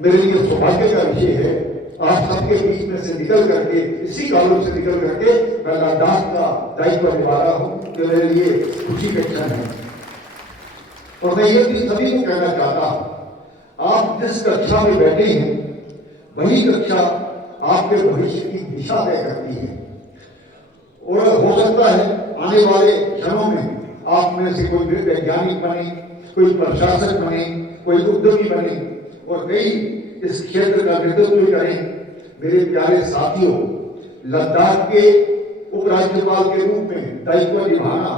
मेरे लिए सौभाग्य का विषय है आप सबके बीच में से निकल करके, इसी कॉलेज से निकल करके मैं लद्दाख का दायित्व निभा रहा हूँ, जो मेरे लिए खुशी का क्षण है। और मैं ये भी सभी को कहना चाहता हूँ, आप जिस कक्षा में बैठे हैं वही कक्षा आपके भविष्य की दिशा तय करती है। और हो सकता है आने वाले क्षणों में आप में से कोई वैज्ञानिक बने, कोई प्रशासक बने, कोई उद्यमी बने और कई इस क्षेत्र का नेतृत्व करें। मेरे प्यारे साथियों, लद्दाख के उपराज्यपाल के रूप में दायित्व निभाना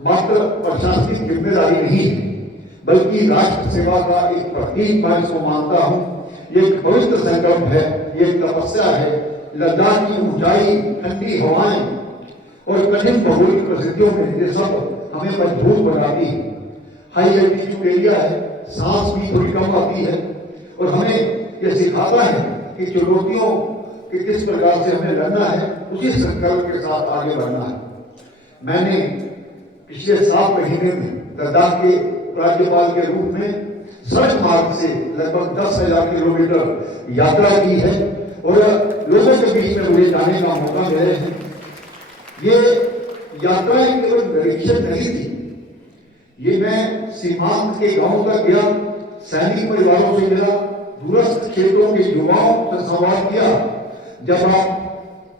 मात्र प्रशासनिक जिम्मेदारी नहीं है, बल्कि राष्ट्र सेवा का एक प्रतीक मैं इसको मानता हूँ। ये एक पवित्र संकल्प है, ये एक तपस्या है। लद्दाख की ऊंचाई, ठंडी हवाएं और कठिन भौगोलिक परिस्थितियों में ये सब हमें मजबूत बनाती है। हाई एल्टीट्यूड एरिया है, सांस भी थोड़ी कम आती है और हमें ये सिखाता है कि चुनौतियों के किस प्रकार से हमें लड़ना है, उसी संकल्प के साथ आगे बढ़ना है। मैंने पिछले 7 महीने में लद्दाख के राज्यपाल के रूप में सड़क मार्ग से लगभग 10,000 किलोमीटर यात्रा की है और लोगों के बीच में मुझे जाने का मौका मिला है। ये यात्राएं केवल निरीक्षण नहीं थी, ये मैं सीमांत के गांव तक गया, सैनिक परिवारों से मिला, दूरस्थ क्षेत्रों के युवाओं से संवाद किया। जब आप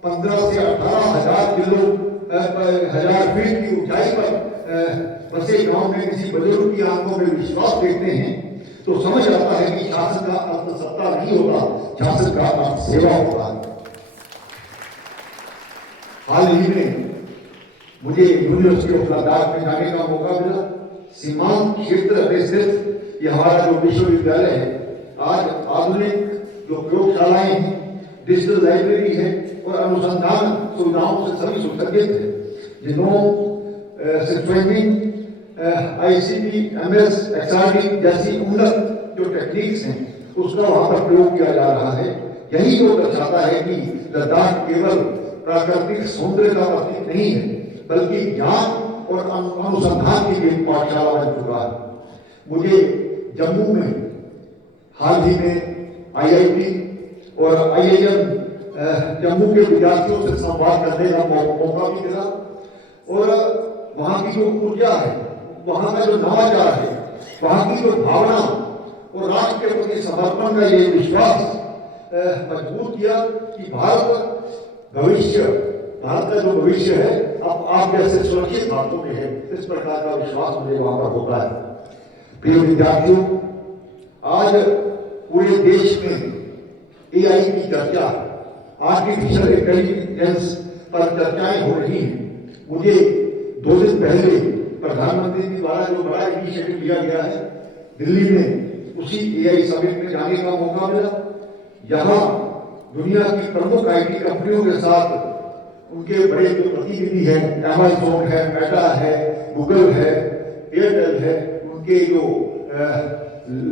15 से 18,000 फीट की ऊंचाई पर बसे गांव में किसी बुजुर्ग की आंखों में विश्वास देखते हैं तो समझ आता है कि शासन का अर्थ सत्ता नहीं होता, शासन का अर्थ सेवा होता है। हाल ही में मुझे यूनिवर्सिटी ऑफ लद्दाख में जाने का मौका मिला। सीमांत क्षेत्र में स्थित ये हमारा जो विश्वविद्यालय है, आज आधुनिक जो प्रयोगशालाएं हैं, डिजिटल लाइब्रेरी है और अनुसंधान सुविधाओं से सभी सुसज्जित है। जिनोम ICT, MS, XRD जैसी उन्नत जो टेक्निक्स हैं उसका वहां पर प्रयोग किया जा रहा है। यही जो दर्शाता है कि लद्दाख केवल प्राकृतिक सौंदर्य का प्रतीक नहीं है, बल्कि ज्ञान और अनुसंधान की भी पाठशाला बन चुका है। मुझे जम्मू में हाल ही में IIT और IIM जम्मू के विद्यार्थियों से संवाद करने का मौका भी मिला और वहाँ की जो ऊर्जा है, वहाँ का जो नवाचार है, वहाँ की जो भावना और राष्ट्र के प्रति समर्पण का ये विश्वास मजबूत किया कि भारत का जो भविष्य है अब आप जैसे सुरक्षित हाथों में है। इस प्रकार का विश्वास मुझे वहां पर होता है। प्रिय विद्यार्थियों, आज पूरे देश में AI की चर्चा, आर्टिफिशियल इंटेलिजेंस पर चर्चाएं हो रही हैं। मुझे 2 दिन पहले प्रधानमंत्री जी द्वारा जो बड़ा इनिशिएटिव लिया गया है, दिल्ली में उसी AI समिट में जाने का मौका मिला। यहाँ दुनिया की प्रमुख IT कंपनियों के साथ उनके बड़े जो प्रतिनिधि हैं, Amazon है, मेटा है, गूगल है, एयरटेल है, उनके जो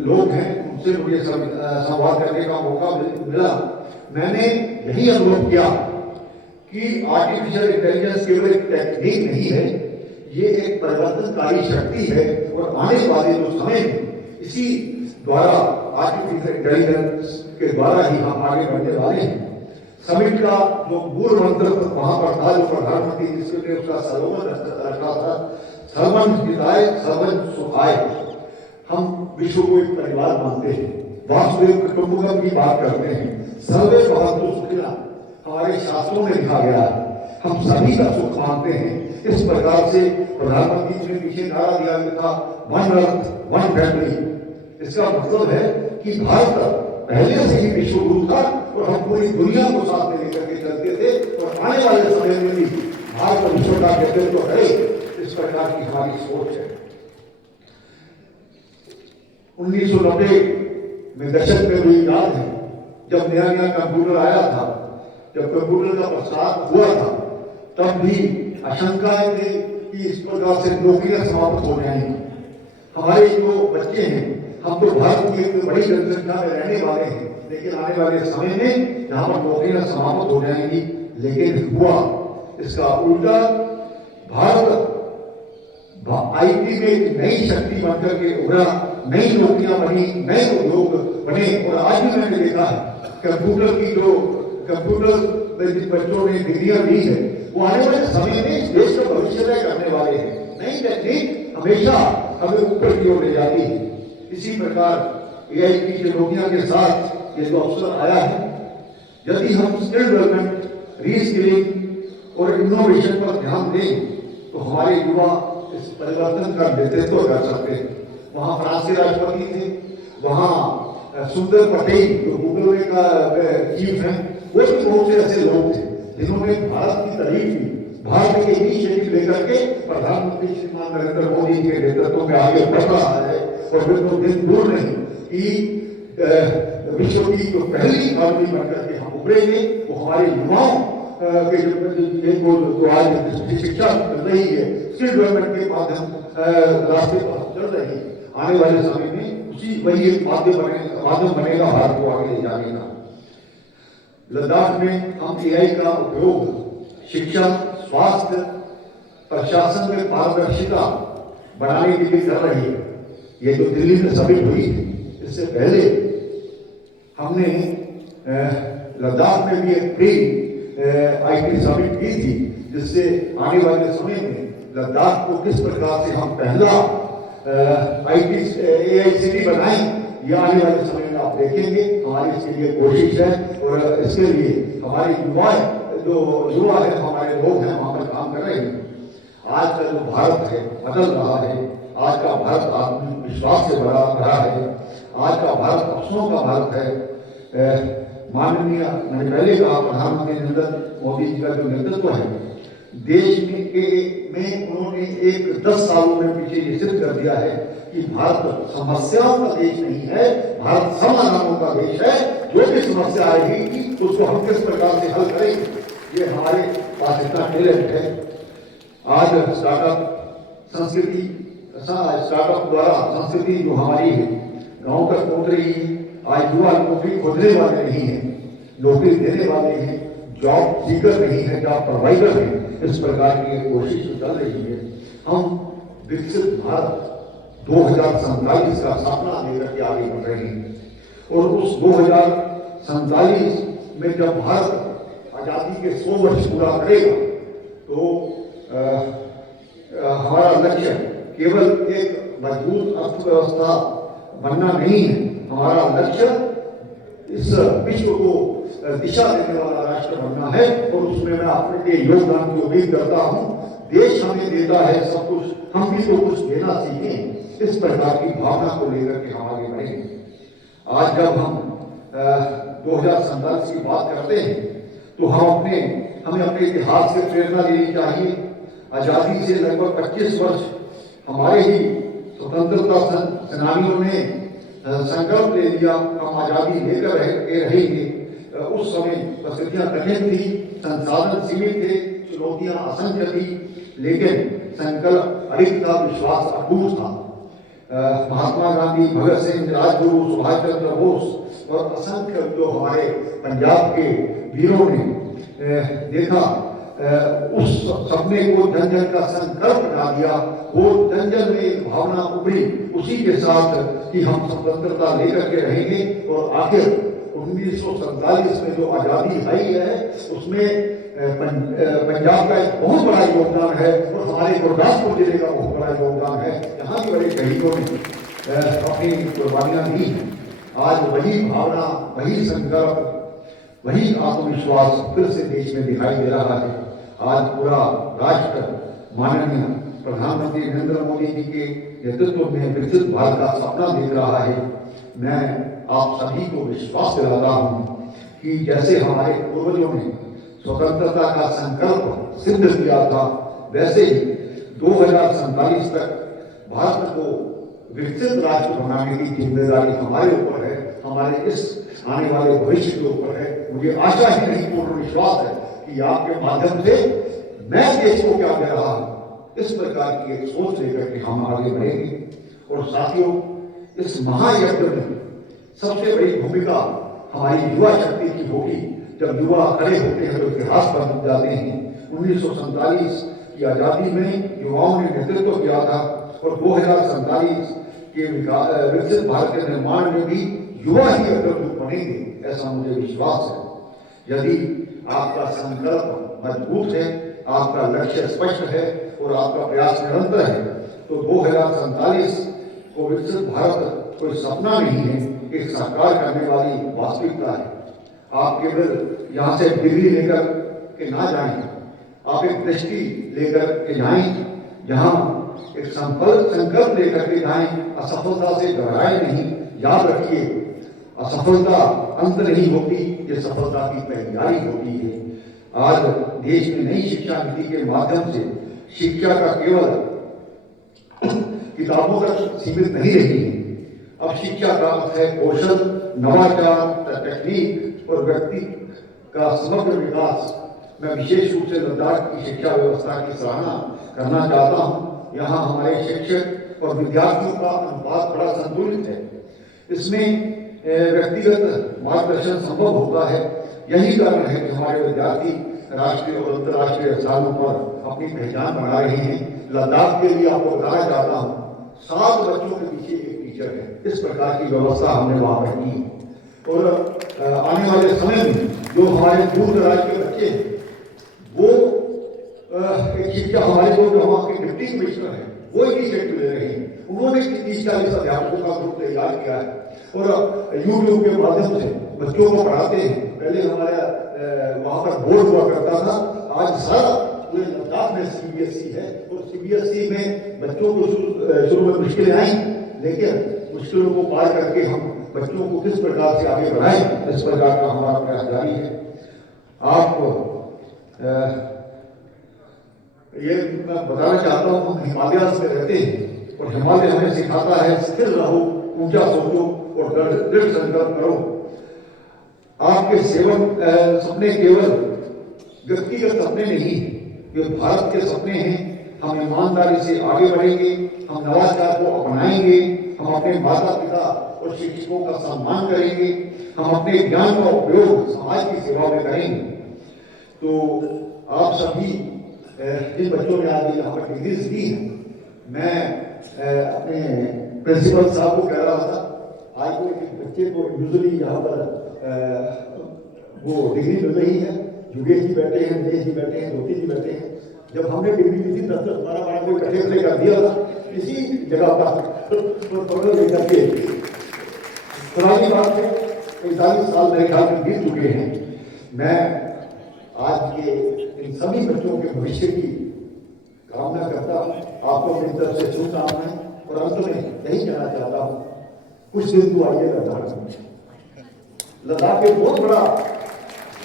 लोग हैं उनसे मुझे संवाद करने का मौका मिला। मैंने यही अनुभव किया कि आर्टिफिशियल इंटेलिजेंस केवल एक टेक्निक नहीं है, ये एक परिवर्तनकारी शक्ति है और आने वाले जो समय में इसी द्वारा आर्टिफिशियल इंटेलिजेंस के द्वारा ही हम आगे बढ़ने वाले हैं। समिट का जो मूल मंत्र वहां पर था, जो प्रधानमंत्री जिसने उसका स्लोगन रखा था, सर्वन हिताय सर्वन सुखाय। हम विश्व को एक परिवार मानते हैं, वासुदेव कुटुंबकम की बात करते हैं, सर्वे भवन्तु सुखिनः हमारे शास्त्रों में लिखा गया है, हम सभी का सुख मानते हैं। इस प्रकार से प्रधानमंत्री जी ने पीछे नारा दिया था, वन अर्थ वन फैमिली। इसका मतलब है कि भारत पहले से ही विश्व गुरु था और हम पूरी दुनिया को साथ में लेकर के चलते थे और आने वाले समय में भी भारत विश्व का नेतृत्व करे, इस प्रकार की हमारी सोच है। 1990 में दशक में मुझे याद है जब नया कंप्यूटर आया था, जब कंप्यूटर का प्रसार हुआ था, तब भी आशंकाएं थी कि इस प्रकार से नौकरियां समाप्त हो जाएंगी। हमारे जो बच्चे हैं, हम तो भारत की एक बड़ी जनसंख्या में रहने वाले हैं, लेकिन आने वाले समय में यहाँ पर नौकरियां समाप्त हो जाएंगी। लेकिन हुआ इसका उल्टा, भारत आईटी में एक नई शक्ति बनकर के उभरा, नई नौकरियां बनी, नए उद्योग बने। और आज भी मैंने देखा है कंप्यूटर की जो कंप्यूटर जिन बच्चों ने डिग्रियां ली है, वो आने वाले समय में इस देश का भविष्य तय करने वाले हैं। नई टेक्निक हमेशा हमें ऊपर की ओर ले जाती है। इसी प्रकार एआई की चुनौतियों के साथ ये जो अवसर आया है, यदि हम स्किल डेवलपमेंट, रीस्किलिंग और इनोवेशन पर ध्यान दें तो हमारे युवा इस परिवर्तन का नेतृत्व कर सकते हैं। वहाँ फ्रांस के राष्ट्रपति थे, वहाँ सुंदर पटेल जो गूगल का चीफ हैं, वो भी बहुत से ऐसे लोग थे जिन्होंने भारत की तारीफ की। भारत के इनिशिएटिव लेकर के प्रधानमंत्री श्रीमान नरेंद्र मोदी के नेतृत्व में आगे बढ़ रहा है। और वे तो दिन दूर नहीं कि विश्व की जो पहली इकॉनमी बनकर के हम उभरेंगे। वो हमारे युवाओं के जो आज शिक्षा मिल रही है, स्किल डेवलपमेंट के माध्यम रास्ते पर हम चल रहे हैं। आने वाले समय में वही एक माध्यम बनेगा भारत को आगे ले जाने का। लद्दाख में हम एआई का उपयोग शिक्षा, स्वास्थ्य, प्रशासन में पारदर्शिता बढ़ाने के लिए कर रहे हैं। ये जो दिल्ली में समिट हुई है, इससे पहले हमने लद्दाख में भी एक प्री आईटी समिट की थी, जिससे आने वाले समय में लद्दाख को किस प्रकार से हम पहला आईटी एआई सिटी बनाएं, ये आने वाले समय में आप देखेंगे। हमारी इसके लिए कोशिश है और इसके लिए हमारे युवा है, हमारे लोग हैं, वहां पर काम कर रहे हैं। आज का जो भारत है बदल रहा है। आज का भारत आत्मविश्वास से भरा है। आज का भारत अवसरों का भारत है। माननीय, मैंने पहले कहा, प्रधानमंत्री नरेंद्र मोदी जी का जो नेतृत्व है देश में उन्होंने 10 सालों में पीछे ये सिद्ध कर दिया है कि भारत समस्याओं का देश नहीं है, भारत समाधानों का देश है। जो भी समस्या आएगी उसको हम किस प्रकार से हल करेंगे, ये हमारे पास इतना टैलेंट है। आज स्टार्टअप द्वारा संस्कृति जो हमारी है गांव तक पहुंच रही है। आज युवा नौकरी खोजने वाले नहीं है, नौकरी देने वाले हैं, जॉब सीकर नहीं है, जॉब प्रोवाइडर है। इस प्रकार की कोशिश चल रही है। हम विकसित भारत 2047 का सपना लेकर के आगे बढ़ रहे हैं। और उस 2047 में जब भारत आजादी के 100 वर्ष पूरा करेगा तो हमारा लक्ष्य केवल एक मजबूत अर्थव्यवस्था बनना नहीं है। हमारा लक्ष्य इस विश्व को दिशा देने वाला राष्ट्र बनना है। और उसमें मैं अपने योगदान की उम्मीद करता हूँ। देश हमें देता है सब कुछ, हम भी तो कुछ देना सीखें। इस प्रकार की भावना को लेकर के हम आगे बढ़ेंगे। आज जब हम 2047 की बात करते हैं तो हमें अपने इतिहास से प्रेरणा लेनी चाहिए। आजादी से लगभग 25 वर्ष हमारे ही स्वतंत्रता सेनानियों ने संकल्प ले लिया, हम आजादी लेकर रहेंगे। उस समय परिस्थितियां कठिन थी, संसाधन सीमित थे, चुनौतियां असंख्य थी, लेकिन संकल्प अडिग था, विश्वास अटूट था। महात्मा गांधी, भगत सिंह, राजगुरु, सुभाष चंद्र बोस और असंख्य जो हमारे पंजाब के वीरों ने देखा, उस सपने को जन जन का संकल्प बना दिया। वो जन जन में एक भावना उभरी उसी के साथ कि हम स्वतंत्रता लेकर के रहेंगे। और आखिर 1947 में जो आजादी आई है उसमें पंजाब का एक बहुत बड़ा योगदान है और हमारे गुरदासपुर जिले का बहुत बड़ा योगदान है। यहाँ भी बड़े शहीदों ने अपनी कुर्बानियां दी हैं। आज वही भावना, वही संकल्प, वही आत्मविश्वास फिर से देश में दिखाई दे रहा है। आज पूरा राष्ट्र माननीय प्रधानमंत्री नरेंद्र मोदी जी के नेतृत्व में विकसित भारत का सपना देख रहा है। मैं आप सभी को विश्वास दिलाता हूँ कि जैसे हमारे पूर्वजों ने स्वतंत्रता का संकल्प सिद्ध किया था, वैसे ही 2047 तक भारत को विकसित राष्ट्र बनाने की जिम्मेदारी हमारे ऊपर है, हमारे इस आने वाले भविष्य के ऊपर है। मुझे आशा ही नहीं, पूर्ण विश्वास है कि आपके माध्यम से मैं देश को क्या दे रहा हूं, इस प्रकार की एक सोच लेकर के हम आगे बढ़ेंगे। और साथियों, इस महायज्ञ में सबसे बड़ी भूमिका हमारी युवा शक्ति की होगी। जब युवा खड़े होते हैं तो इतिहास बन जाते हैं। 1947 की आजादी में युवाओं ने नेतृत्व किया था और 2047 के विकसित भारत के निर्माण में भी युवा ही अग्रदूत बनेंगे, ऐसा मुझे विश्वास है। यदि आपका संकल्प मजबूत है, आपका लक्ष्य स्पष्ट है और आपका प्रयास निरंतर है, तो 2047 को विकसित भारत कोई सपना नहीं है, एक साकार करने वाली वास्तविकता है। आप केवल यहाँ से डिग्री लेकर के ना जाएं, आप एक दृष्टि लेकर के जाएं, जहाँ एक संकल्प लेकर के जाएं। असफलता से घबराए नहीं। याद रखिए, असफलता अंत नहीं होती, ये सफलता की तैयारी होती है। आज देश में नई शिक्षा नीति के माध्यम से शिक्षा का केवल किताबों तक सीमित नहीं रही है। अब शिक्षा का अर्थ है कौशल, नवाचार, तकनीक और व्यक्ति का समग्र विकास। मैं विशेष रूप से लद्दाख की शिक्षा व्यवस्था की सराहना करना चाहता हूँ। यहाँ हमारे शिक्षक और विद्यार्थियों का अनुपात बड़ा संतुलित है। इसमें व्यक्तिगत मार्गदर्शन संभव होता है। यही कारण है कि हमारे विद्यार्थी राष्ट्रीय और अंतर्राष्ट्रीय स्थानों पर अपनी पहचान बना रहे हैं। लद्दाख के लिए आपको बताना चाहता हूँ, 7 बच्चों के पीछे एक टीचर है। इस प्रकार की व्यवस्था हमने वहाँ पर की है। और आने वाले समय में जो हमारे दूर दराज के बच्चे हैं, वो एक शिक्षा हमारे जो वहाँ के डिप्टी कमिश्नर है, वो इनिशिएटिव ले रहे हैं। उन्होंने 30-40 अध्यापकों का ग्रुप तैयार किया है और यूट्यूब के माध्यम से बच्चों को पढ़ाते हैं। पहले हमारा वहाँ पर बोर्ड हुआ करता था, आज सारा पूरे लद्दाख में CBSE है। और CBSE में बच्चों को शुरू में मुश्किलें आई, लेकिन मुश्किलों को पार करके हम बच्चों को किस प्रकार से आगे बढ़ाएं, इस प्रकार का हमारा प्रयास जारी है। आप ये मैं बताना चाहता हूँ, हम हिमालय में रहते हैं और हिमालय हमें सिखाता है स्थिर रहो, ऊंचा सोचो और दृढ़ संकल्प करो। आपके सपने केवल व्यक्तिगत सपने नहीं, ये भारत के सपने हैं। हम ईमानदारी से आगे बढ़ेंगे, हम नवाचार को अपनाएंगे, हम अपने माता पिता और शिक्षकों का सम्मान करेंगे, हम अपने ज्ञान का उपयोग समाज की सेवा में करेंगे। तो आप सभी जिन बच्चों ने आज यहाँ पर डिग्रीज दी है, मैं अपने प्रिंसिपल साहब को कह रहा था, आज को एक बच्चे को यूजुअली यहाँ पर वो डिग्री मिल रही है। युगेश जी बैठे हैं, दिनेश जी बैठे हैं, ज्योति जी बैठे हैं। जब हमने डिग्री ली थी 10-12 कोई इकट्ठे कर दिया था इसी जगह पर लेकर के। पुरानी बात है, 45 साल मेरे ख्याल में बीत चुके हैं। मैं आज के इन सभी बच्चों के भविष्य की कामना करता हूँ। आपको मेरी तरफ से शुभकामनाएं और अंत में यही कहना चाहता हूँ, कुछ दिन तो आइए लद्दाख में। लद्दाख एक बहुत बड़ा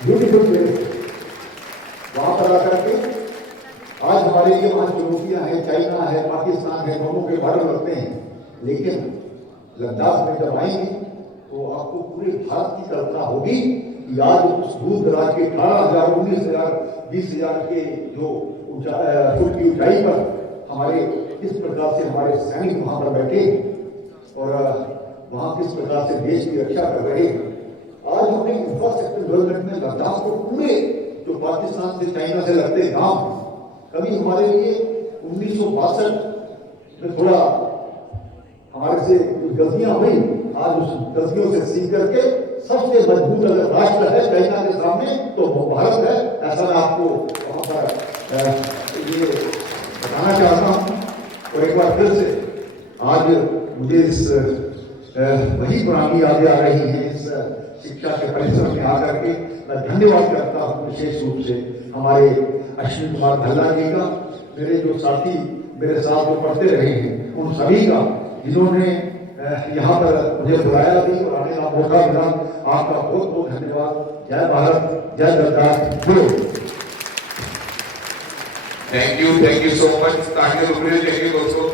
ब्यूटीफुल प्लेस है, वहाँ पर आकर के आज हमारे लिए वहाँ चुनौतियाँ हैं, चाइना है, पाकिस्तान है, दोनों के बॉर्डर लगते हैं, लेकिन लद्दाख में जब आएंगे तो आपको पूरे भारत की कल्पना होगी कि आज उस दूर दराज के 18,000, 19,000, 20,000 के जो फुट की ऊंचाई पर हमारे किस प्रकार से हमारे सैनिक वहाँ पर बैठे और वहाँ किस प्रकार से देश की रक्षा कर रहे हैं। आज हमने इंफ्रास्ट्रक्चर डेवलपमेंट में लद्दाख को पूरे जो पाकिस्तान से चाइना से लगते गांव, कभी हमारे लिए 1962 में थोड़ा हमारे से गलतियां हुई, आज उस गलतियों से सीख करके सबसे मजबूत अगर राष्ट्र है चाइना के सामने तो वो भारत है। ऐसा मैं आपको वहाँ पर ये बताना चाहता हूँ। और एक बार फिर से आज मुझे इस वही पुरानी यादें आ रही हैं। इस शिक्षा के परिसर में आकर के मैं धन्यवाद करता हूँ विशेष रूप से हमारे अश्विन कुमार भल्ला जी का, मेरे जो साथी मेरे साथ जो पढ़ते रहे हैं उन सभी का, जिन्होंने यहाँ पर मुझे बुलाया भी और आने का मौका मिला। आपका बहुत बहुत धन्यवाद। जय भारत, जय लद्दाख, बोलो। Thank you so much. ताकि रुपये चाहिए दोस्तों,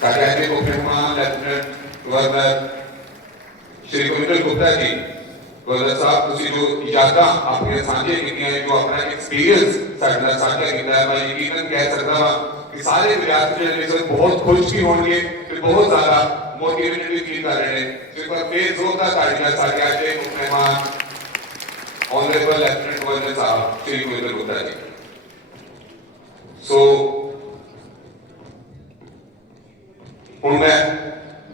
कार्यालय को फिल्मा lieutenant governor Shri Kunjal Gupta ji governor ਸਾਹਿਬ ਤੁਸੀਂ ਜੋ ਯਾਦਾਂ ਆਪਣੀਆਂ ਸਾਂਝੀਆਂ ਕੀਤੀਆਂ ਜੋ ਆਪਣਾ ਐਕਸਪੀਰੀਅੰਸ ਸਾਡੇ ਨਾਲ ਸਾਂਝਾ ਕੀਤਾ ਹੈ, ਮੈਂ ਯਕੀਨਨ ਕਹਿ ਸਕਦਾ ਹਾਂ ਕਿ ਸਾਰੇ ਵਿਦਿਆਰਥੀ ਜਿਹੜੇ ਇਸ ਬਹੁਤ ਖੁਸ਼ ਵੀ ਹੋਣਗੇ ਤੇ ਬਹੁਤ ਜ਼ਿਆਦਾ ਮੋਟੀਵੇਟਡ ਵੀ ਫੀਲ ਕਰ ਰਹੇ ਨੇ। ਸੋ ਇੱਕ ਵਾਰ ਫੇਰ ਜ਼ੋਰਦਾਰ ਤਾੜੀਆਂ ਸਾਡੇ ਅੱਜ ਦੇ ਮੁੱਖ ਮਹਿਮਾਨ ऑनरेबल लेफ्टिनेंट गवर्नर साहब श्री गोविंद गुप्ता जी। सो हूँ मैं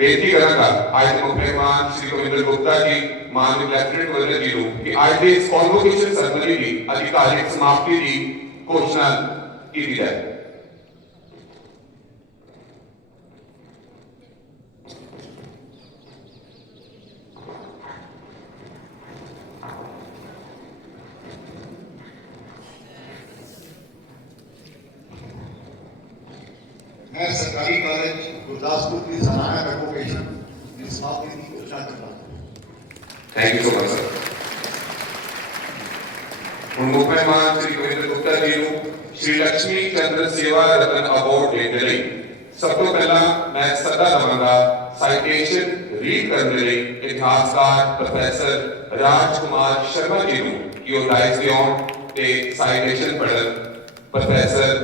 बेनती करांगा आज के मुख्य मेहमान श्री गोविंद गुप्ता जी माननीय लेफ्टिनेंट गवर्नर जी को कि आज के इस कॉन्वोकेशन सेरेमनी की आधिकारिक समाप्ति की घोषणा की जाए। मैं सरकारी कॉलेज गुरदासपुर की सालाना कन्वोकेशन की समाप्ति की घोषणा करता हूँ। Thank you so much sir. हूँ मुख्य मेहमान श्री गोविंद गुप्ता जी को श्री लक्ष्मी चंद्र सेवा रत्न अवार्ड देने लिए सब तो पहला मैं सदा लवांगा साइटेशन रीड करने लिए इतिहासकार प्रोफेसर राजकुमार शर्मा जी को कि वो लाइव दियों ते साइटेशन पढ़न प्रोफेसर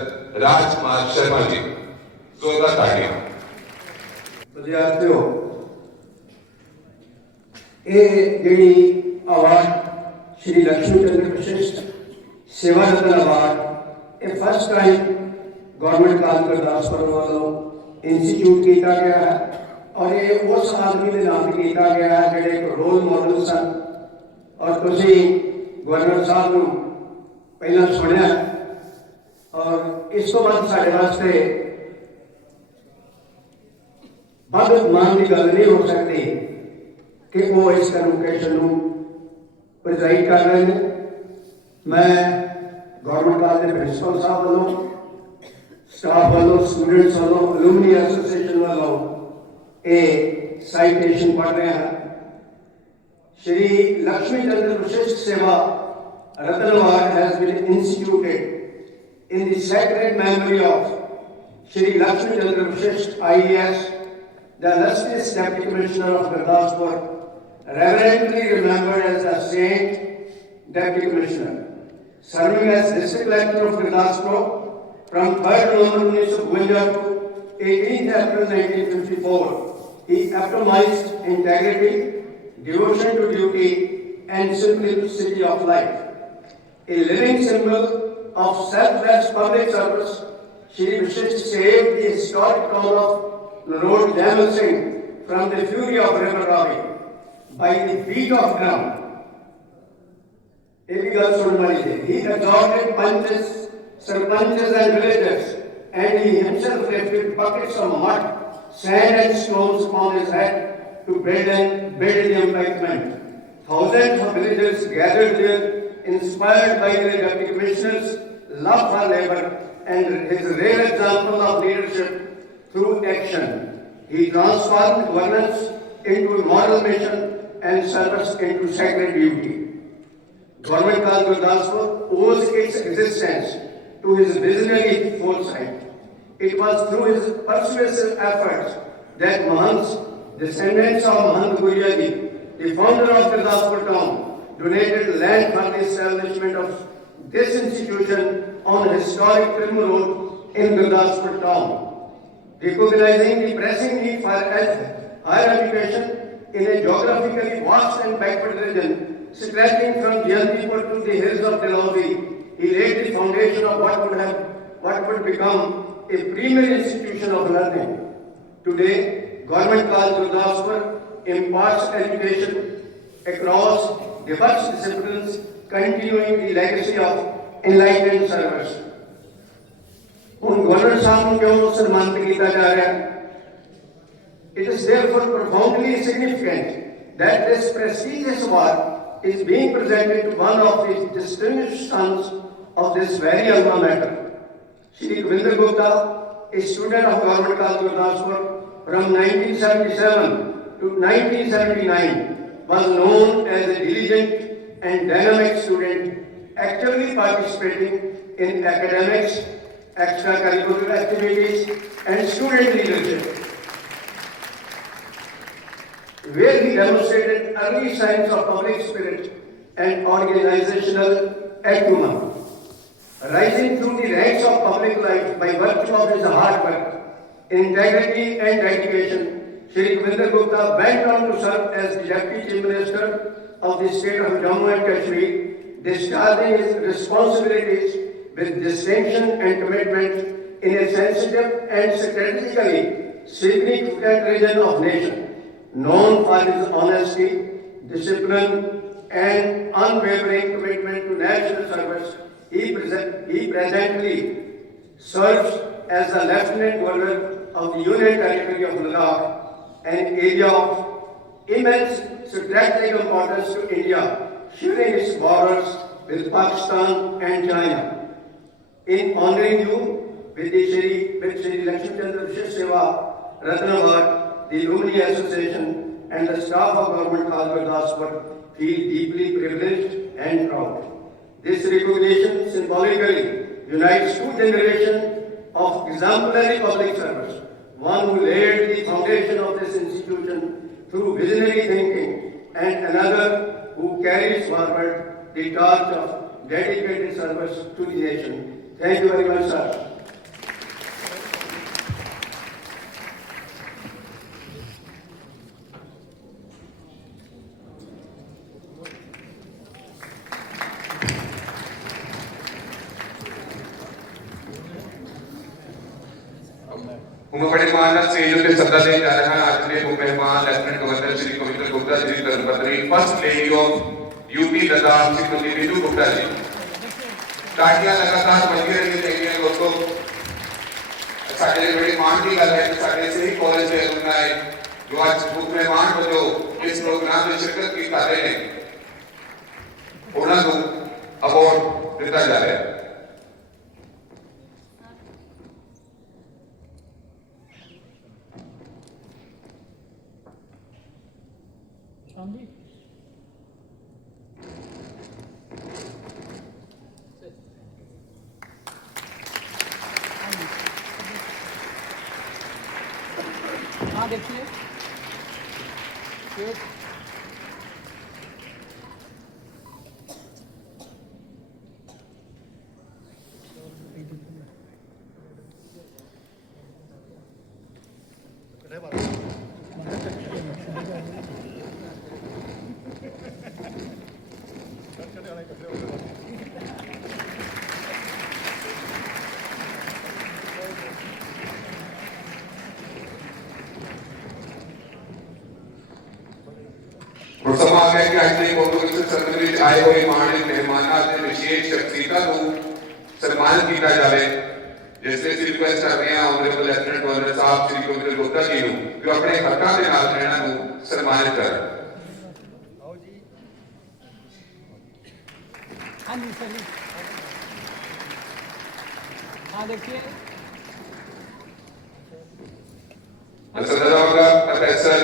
राजकुमार शर्मा जी जोरदार ताड़ियां। विद्यार्थियों ये जी अवार्ड श्री लक्ष्मी चंद्र विशिष्ट सेवा रत्न अवार्ड ये first time government college Gurdaspur वालों इंस्टीट्यूट किया गया है और ये उस आदमी के नाम किया गया है जो एक रोल मॉडल सन और तुसी गवर्नर साहब को पहला सुनिया और इस तो बाद साढ़े वास्ते बहुत मान की गल नहीं हो सकती कि वो इस कन्वोकेशन प्रिजाइड कर रहे हैं। मैं गवर्नमेंट कॉलेज के प्रिंसिपल साहब वालों स्टाफ वालों स्टूडेंट्स वालों अलुमनी एसोसिएशन वालों ये साइटेशन पढ़ रहे हैं। Shri Lakshmi Chandra Vishisht Seva Ratna award has been instituted in the sacred memory of Shri Lakshmi Chandra Vishisht IAS, the illustrious Deputy Commissioner of Gurdaspur, reverently remembered as a saint Deputy Commissioner, serving as District Collector of Gurdaspur from 3rd November 1952 to 18th April 1954. He epitomized integrity, devotion to duty, and simplicity of life. A living symbol of selfless public service, Shri Vishisht saved the historic town of Lord Jamal Singh from the fury of river Ravi by the beat of drum. He exhorted panches, sarpanches and villagers, and he himself lifted buckets of mud, sand and stones upon his head to build the embankment. Thousands of villagers gathered there, inspired by the Deputy Commissioner's love for labor and his rare example of leadership through action. He transformed governance into a moral mission and service into sacred duty. Government College Gurdaspur owes its existence to his visionary foresight. It was through his persuasive efforts that Mahants, descendants of Mahant Guriyaji, the founder of Gurdaspur town, donated land for the establishment of this institution on historic Tilmu Road in Gurdaspur town. Recognizing the pressing need for higher education in a geographically vast and backward region, stretching from Jalpur to the hills of Dalhousie, he laid the foundation of what would become a premier institution of learning. Today, Government College Gurdaspur imparts education across diverse disciplines, continuing the legacy of enlightened service. उन governor साहब को क्यों सम्मानित किया जा रहा है? It is therefore profoundly significant that this prestigious award is being presented to one of the distinguished sons of this very alma mater. Shri Govind Gupta, a student of Government College Gurdaspur from 1977 to 1979, was known as a diligent and dynamic student, actively participating in academics, extracurricular activities, and student leadership, where he demonstrated early signs of public spirit and organizational acumen. Rising through the ranks of public life by virtue of his hard work, integrity and dedication, Shri Kavinder Gupta went on to serve as the Deputy Chief Minister of the state of Jammu and Kashmir, discharging his responsibilities with distinction and commitment in a sensitive and strategically significant region of nation. Known for his honesty, discipline, and unwavering commitment to national service, he presently serves as the Lieutenant Governor of the Union Territory of Ladakh, an area of immense strategic importance to India, sharing its borders with Pakistan and China. In honoring you with Shri Lakshmi Chandra Vishesha Seva Ratna Award, the Lumini Association and the staff of Government College Gurdaspur feel deeply privileged and proud. This recognition symbolically unites two generations of exemplary public service, one who laid the foundation of this institution through visionary thinking, and another who carries forward the torch of dedicated service to the nation. Thank you very much, sir. मैं बड़े मानस से जो के सदा दे जा रहा है आज के मुख्य मेहमान लेफ्टिनेंट गवर्नर श्री कविंद्र गुप्ता जी धर्मपत्नी first lady of UP Ladakh Shrimati Neetu Gupta ji. तालियां लगातार बजती रहनी चाहिए दोस्तों। साडे बड़ी मान की गल है कि साडे सही कॉलेज के अलुमनाई जो आज मुख्य मेहमान वजों इस प्रोग्राम में शिरकत की कर रहे हैं उन्होंने अवार्ड दिता जा रहा है। हाँ देखिए आए हुए माननीय मेहमानों के विशेष शख्सियतां को सम्मानित किया जाए जिससे रिक्वेस्ट कर रहे हैं ऑनरेबल लेफ्टिनेंट गवर्नर साहब श्री कविंद्र गुप्ता जी को जो अपने हकों के नाल रहना को सम्मानित कर। हाँ देखिए प्रोफेसर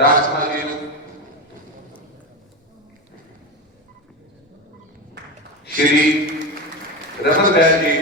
राजकुमार जी श्री रमन दयाल जी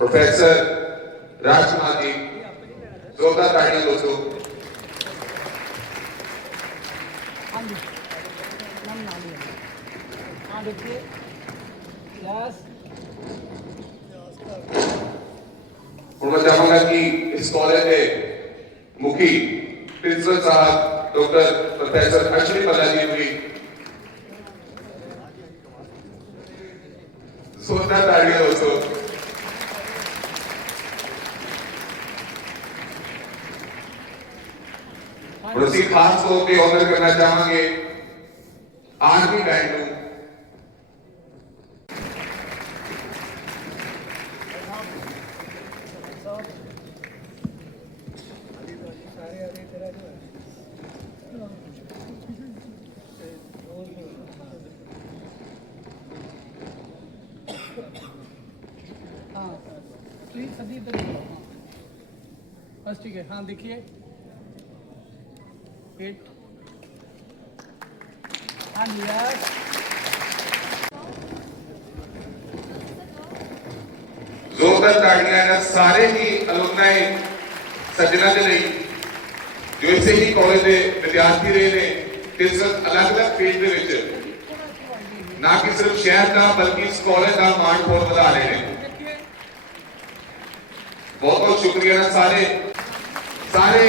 प्रोफेसर राजकुमार जी जोरदार तालियां दोस्तों। मैं चाहूंगा कि इस कॉलेज के मुखी प्रिंसिपल साहब डॉक्टर प्रोफेसर अश्विनी पल्ला जी भी जोरदार तालियां दोस्तों। और उसी खास तौर पे ऑनर करना चाहेंगे आर्मी बैंड को। हाँ प्लीज सभी इधर ही आओ। हाँ बस ठीक है। हाँ देखिए वेट। हाँ जी यार ਜ਼ੋਰਦਾਰ ਤਾੜੀਆਂ ਨਾਲ ਸਾਰੇ ਹੀ ਅਲੁਮਨਾਈ ਸੱਜਣਾਂ ਦੇ ਲਈ ਜੋ ਇਸੇ ਹੀ ਕਾਲਜ ਦੇ ਵਿਦਿਆਰਥੀ ਰਹੇ ਨੇ ਤੇ ਸਿਰਫ ਅਲੱਗ-ਅਲੱਗ ਫੀਲਡ ਦੇ ਵਿੱਚ ਨਾ ਕਿ ਸਿਰਫ ਸ਼ਹਿਰ ਦਾ ਬਲਕਿ ਇਸ ਕਾਲਜ ਦਾ ਮਾਣ ਹੋਰ ਵਧਾ ਰਹੇ ਨੇ। बहुत बहुत शुक्रिया ना सारे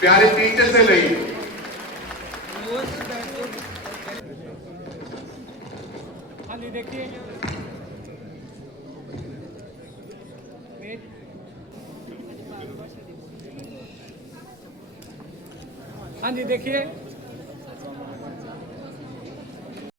प्यारे टीचर से ਲਈ हाँ जी देखिए वेट। हाँ जी देखिए